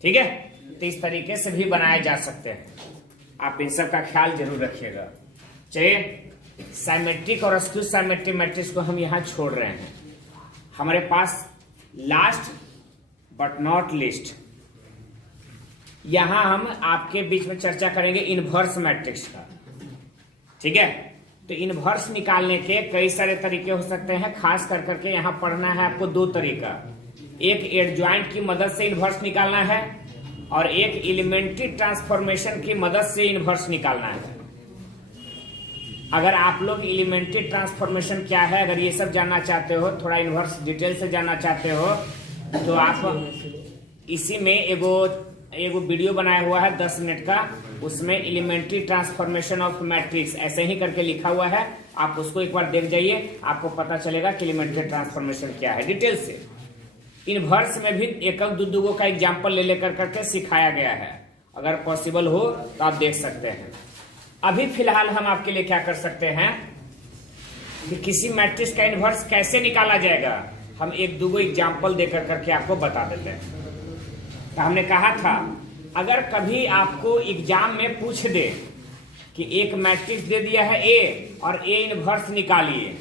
ठीक है। तो इस तरीके से भी बनाए जा सकते हैं। आप इन सब का ख्याल जरूर रखिएगा। चलिए साइमेट्रिक और अस्क्यू साइमेट्रिक मैट्रिक्स को हम यहां छोड़ रहे हैं। हमारे पास लास्ट बट नॉट लिस्ट, यहां हम आपके बीच में चर्चा करेंगे इनवर्स मैट्रिक्स का, ठीक है। तो इनवर्स निकालने के कई सारे तरीके हो सकते हैं। खास कर करके यहां पढ़ना है आपको 2 तरीका। एक एडजॉइंट की मदद से इनवर्स निकालना है, और एक एलिमेंट्री ट्रांसफॉर्मेशन की मदद से इनवर्स निकालना है। अगर आप लोग एलिमेंट्री ट्रांसफॉर्मेशन क्या है अगर ये सब जानना चाहते हो, थोड़ा इनवर्स डिटेल से जानना चाहते हो, तो आप इसी में एगो एक वीडियो बनाया हुआ है 10 मिनट का, उसमें एलिमेंट्री ट्रांसफॉर्मेशन ऑफ मैट्रिक्स ऐसे ही करके लिखा हुआ है, आप उसको एक बार देख जाइए, आपको पता चलेगा कि एलिमेंट्री ट्रांसफॉर्मेशन क्या है डिटेल से। इनवर्स में भी एकक दुगो का एग्जाम्पल ले लेकर करके सिखाया गया है, अगर पॉसिबल हो तो आप देख सकते हैं। अभी फिलहाल हम आपके लिए क्या कर सकते हैं कि किसी मैट्रिक्स का इनवर्स कैसे निकाला जाएगा, हम एक दो एग्जाम्पल देकर करके आपको बता देते हैं। तो हमने कहा था अगर कभी आपको एग्जाम में पूछ दे कि एक मैट्रिक्स दे दिया है ए और ए इनवर्स निकालिए,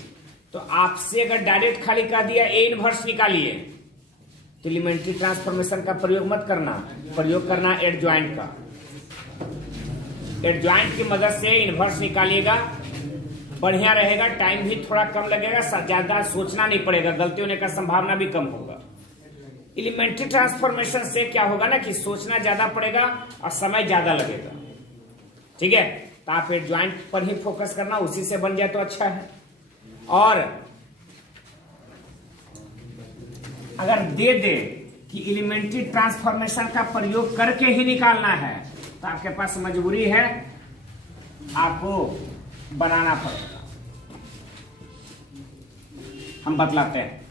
तो आपसे अगर डायरेक्ट खाली कह दिया ए इनवर्स निकालिए, तो एलिमेंट्री ट्रांसफॉर्मेशन का प्रयोग मत करना, प्रयोग करना एडजॉइंट का। एडजॉइंट की मदद से इनवर्स निकालिएगा, बढ़िया रहेगा, टाइम भी थोड़ा कम लगेगा, ज्यादा सोचना नहीं पड़ेगा, गलती होने का संभावना भी कम होगा। एलिमेंट्री ट्रांसफॉर्मेशन से क्या होगा ना कि सोचना ज्यादा पड़ेगा और समय ज्यादा लगेगा। ठीक है, तो आप एडजॉइंट पर ही फोकस करना, उसी से बन जाए तो अच्छा है। और अगर दे दे कि एलिमेंट्री ट्रांसफॉर्मेशन का प्रयोग करके ही निकालना है, तो आपके पास मजबूरी है, आपको बनाना पड़ेगा। हम बतलाते हैं।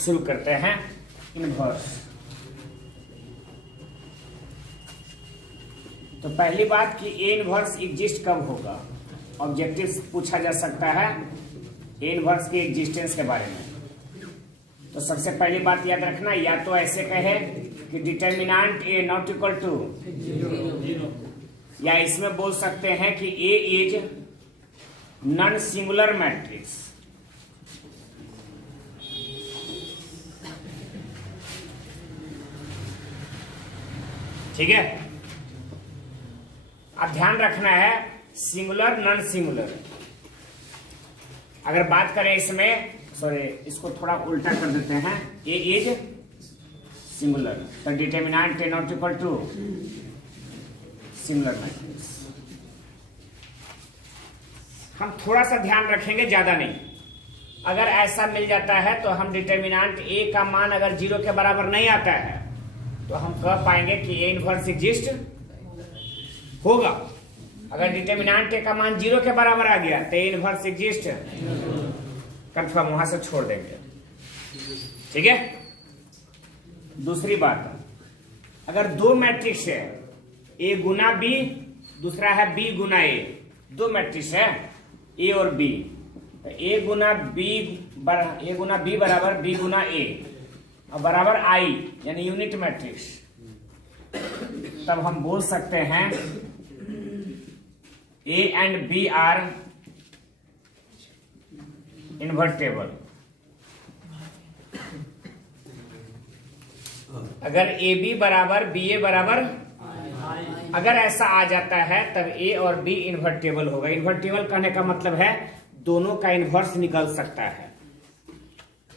शुरू करते हैं इनवर्स। तो पहली बात कि ए इनवर्स एग्जिस्ट कब होगा, ऑब्जेक्टिव पूछा जा सकता है ए इनवर्स के एग्जिस्टेंस के बारे में। तो सबसे पहली बात याद रखना, या तो ऐसे कहे कि determinant A not equal to, या इसमें बोल सकते हैं कि A is non singular matrix. ठीक है, अब ध्यान रखना है सिंगुलर नॉन सिंगुलर। अगर बात करें इसमें, सॉरी इसको थोड़ा उल्टा कर देते हैं, ए इज सिंगुलर, तो determinant A not equal to singular matrix. हम थोड़ा सा ध्यान रखेंगे, ज्यादा नहीं। अगर ऐसा मिल जाता है तो हम डिटर्मिनेंट ए का मान अगर 0 के बराबर नहीं आता है तो हम कह पाएंगे कि ए इनवर्स एग्जिस्ट होगा। अगर डिटर्मिनेंट ए का मान 0 के बराबर आ गया तो ए इनवर्स एग्जिस्ट कंफर्म, वहां से छोड़ देंगे। ठीक है, दूसरी बात, अगर दो मैट्रिक्स है, ए गुना बी, दूसरा है बी गुना ए, दो मैट्रिक्स है ए और बी, तो ए गुना बी बराबर बी गुना ए और बराबर आई, यानी यूनिट मैट्रिक्स। तब हम बोल सकते हैं A and B are invertible. अगर ए बी बराबर बी ए बराबर, अगर ऐसा आ जाता है तब ए और बी इन्वर्टेबल होगा। इन्वर्टेबल कहने का मतलब है दोनों का इन्वर्स निकल सकता है।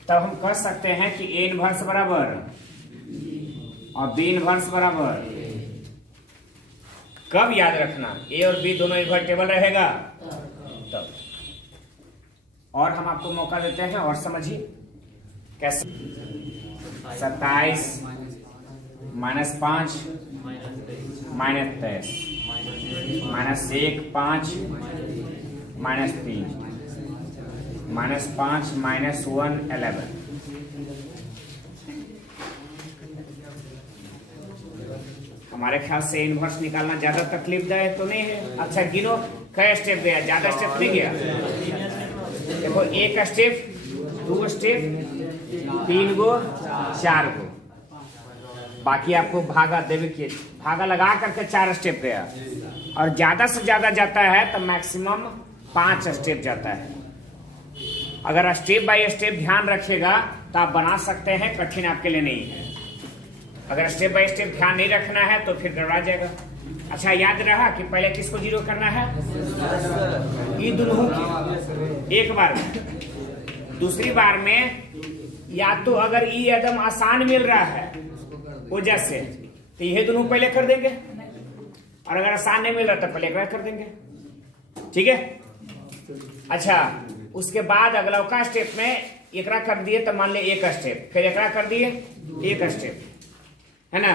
तब हम कह सकते हैं कि ए इनवर्स बराबर और बी इनवर्स बराबर, कब याद रखना, ए और बी दोनों इन्वर्टेबल रहेगा तब। और हम आपको मौका देते हैं और समझिए कैसे। 27 -5 -23 -1 5 -3 -5 -1 11। हमारे ख्याल से इनवर्स निकालना ज्यादा तकलीफदायक तो नहीं है। अच्छा गिनो कई स्टेप गया, ज्यादा स्टेप नहीं गया। देखो एक स्टेप, 2 स्टेप, 3 गो, 4 गो, बाकी आपको भागा देवे के भागा लगा करके 4 स्टेप गया। और ज्यादा से ज्यादा जाता है तो मैक्सिमम 5 स्टेप जाता है। अगर स्टेप बाय स्टेप ध्यान रखिएगा तो आप बना सकते हैं, कठिन आपके लिए नहीं है। अगर स्टेप बाय स्टेप ध्यान नहीं रखना है तो फिर गड़बड़ा जाएगा। अच्छा याद रहा कि पहले किसको 0 करना है, ये दोनों की एक बार में। दूसरी बार में या तो अगर ये एकदम आसान मिल रहा है वजह से, तो ये दोनों पहले कर देंगे, और अगर आसान नहीं मिल रहा तो पहले एक कर देंगे। ठीक है। अच्छा, उसके बाद अगला स्टेप में एकरा कर दिए तो मान ले एक स्टेप, फिर एकरा कर दिए एक स्टेप, है ना।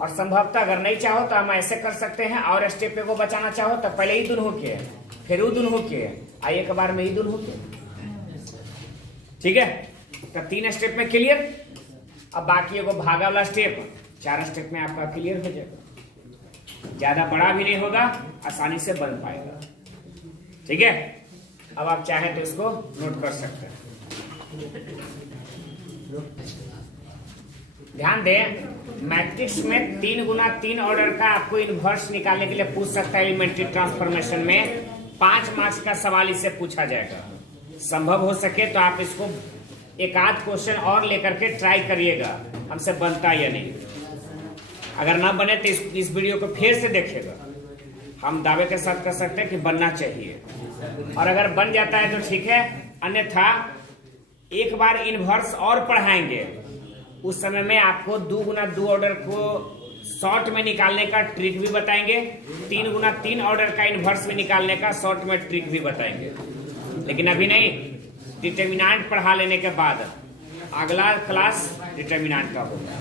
और संभवतः अगर नहीं चाहो तो हम ऐसे कर सकते हैं, और स्टेप को बचाना चाहो तो पहले ही दुनू के, फिर वो दुनू के, आ एक बार में ही दुनू के। ठीक है। तो 3 स्टेप में क्लियर। अब बाकी एगो भागा वाला स्टेप 4 स्टेप में आपका क्लियर हो जाएगा, ज्यादा बड़ा भी नहीं होगा, आसानी से बन पाएगा। ठीक है। अब आप चाहें तो इसको नोट कर सकते हैं। ध्यान दें, मैट्रिक्स में 3 गुना 3 ऑर्डर का आपको इनवर्स निकालने के लिए पूछ सकता है। एलिमेंट्री ट्रांसफॉर्मेशन में 5 मार्क्स का सवाल इससे पूछा जाएगा। संभव हो सके तो आप इसको एक आध क्वेश्चन और लेकर के ट्राई करिएगा, हमसे बनता या नहीं। अगर ना बने तो इस वीडियो को फिर से देखिएगा। हम दावे के साथ कर सकते हैं कि बनना चाहिए, और अगर बन जाता है तो ठीक है, अन्यथा एक बार इनवर्स और पढ़ाएंगे। उस समय में आपको 2 गुना 2 ऑर्डर को शॉर्ट में निकालने का ट्रिक भी बताएंगे, 3 गुना 3 ऑर्डर का इनवर्स में निकालने का शॉर्ट में ट्रिक भी बताएंगे। लेकिन अभी नहीं, डिटर्मिनेंट पढ़ा लेने के बाद अगला क्लास डिटर्मिनेंट का होगा।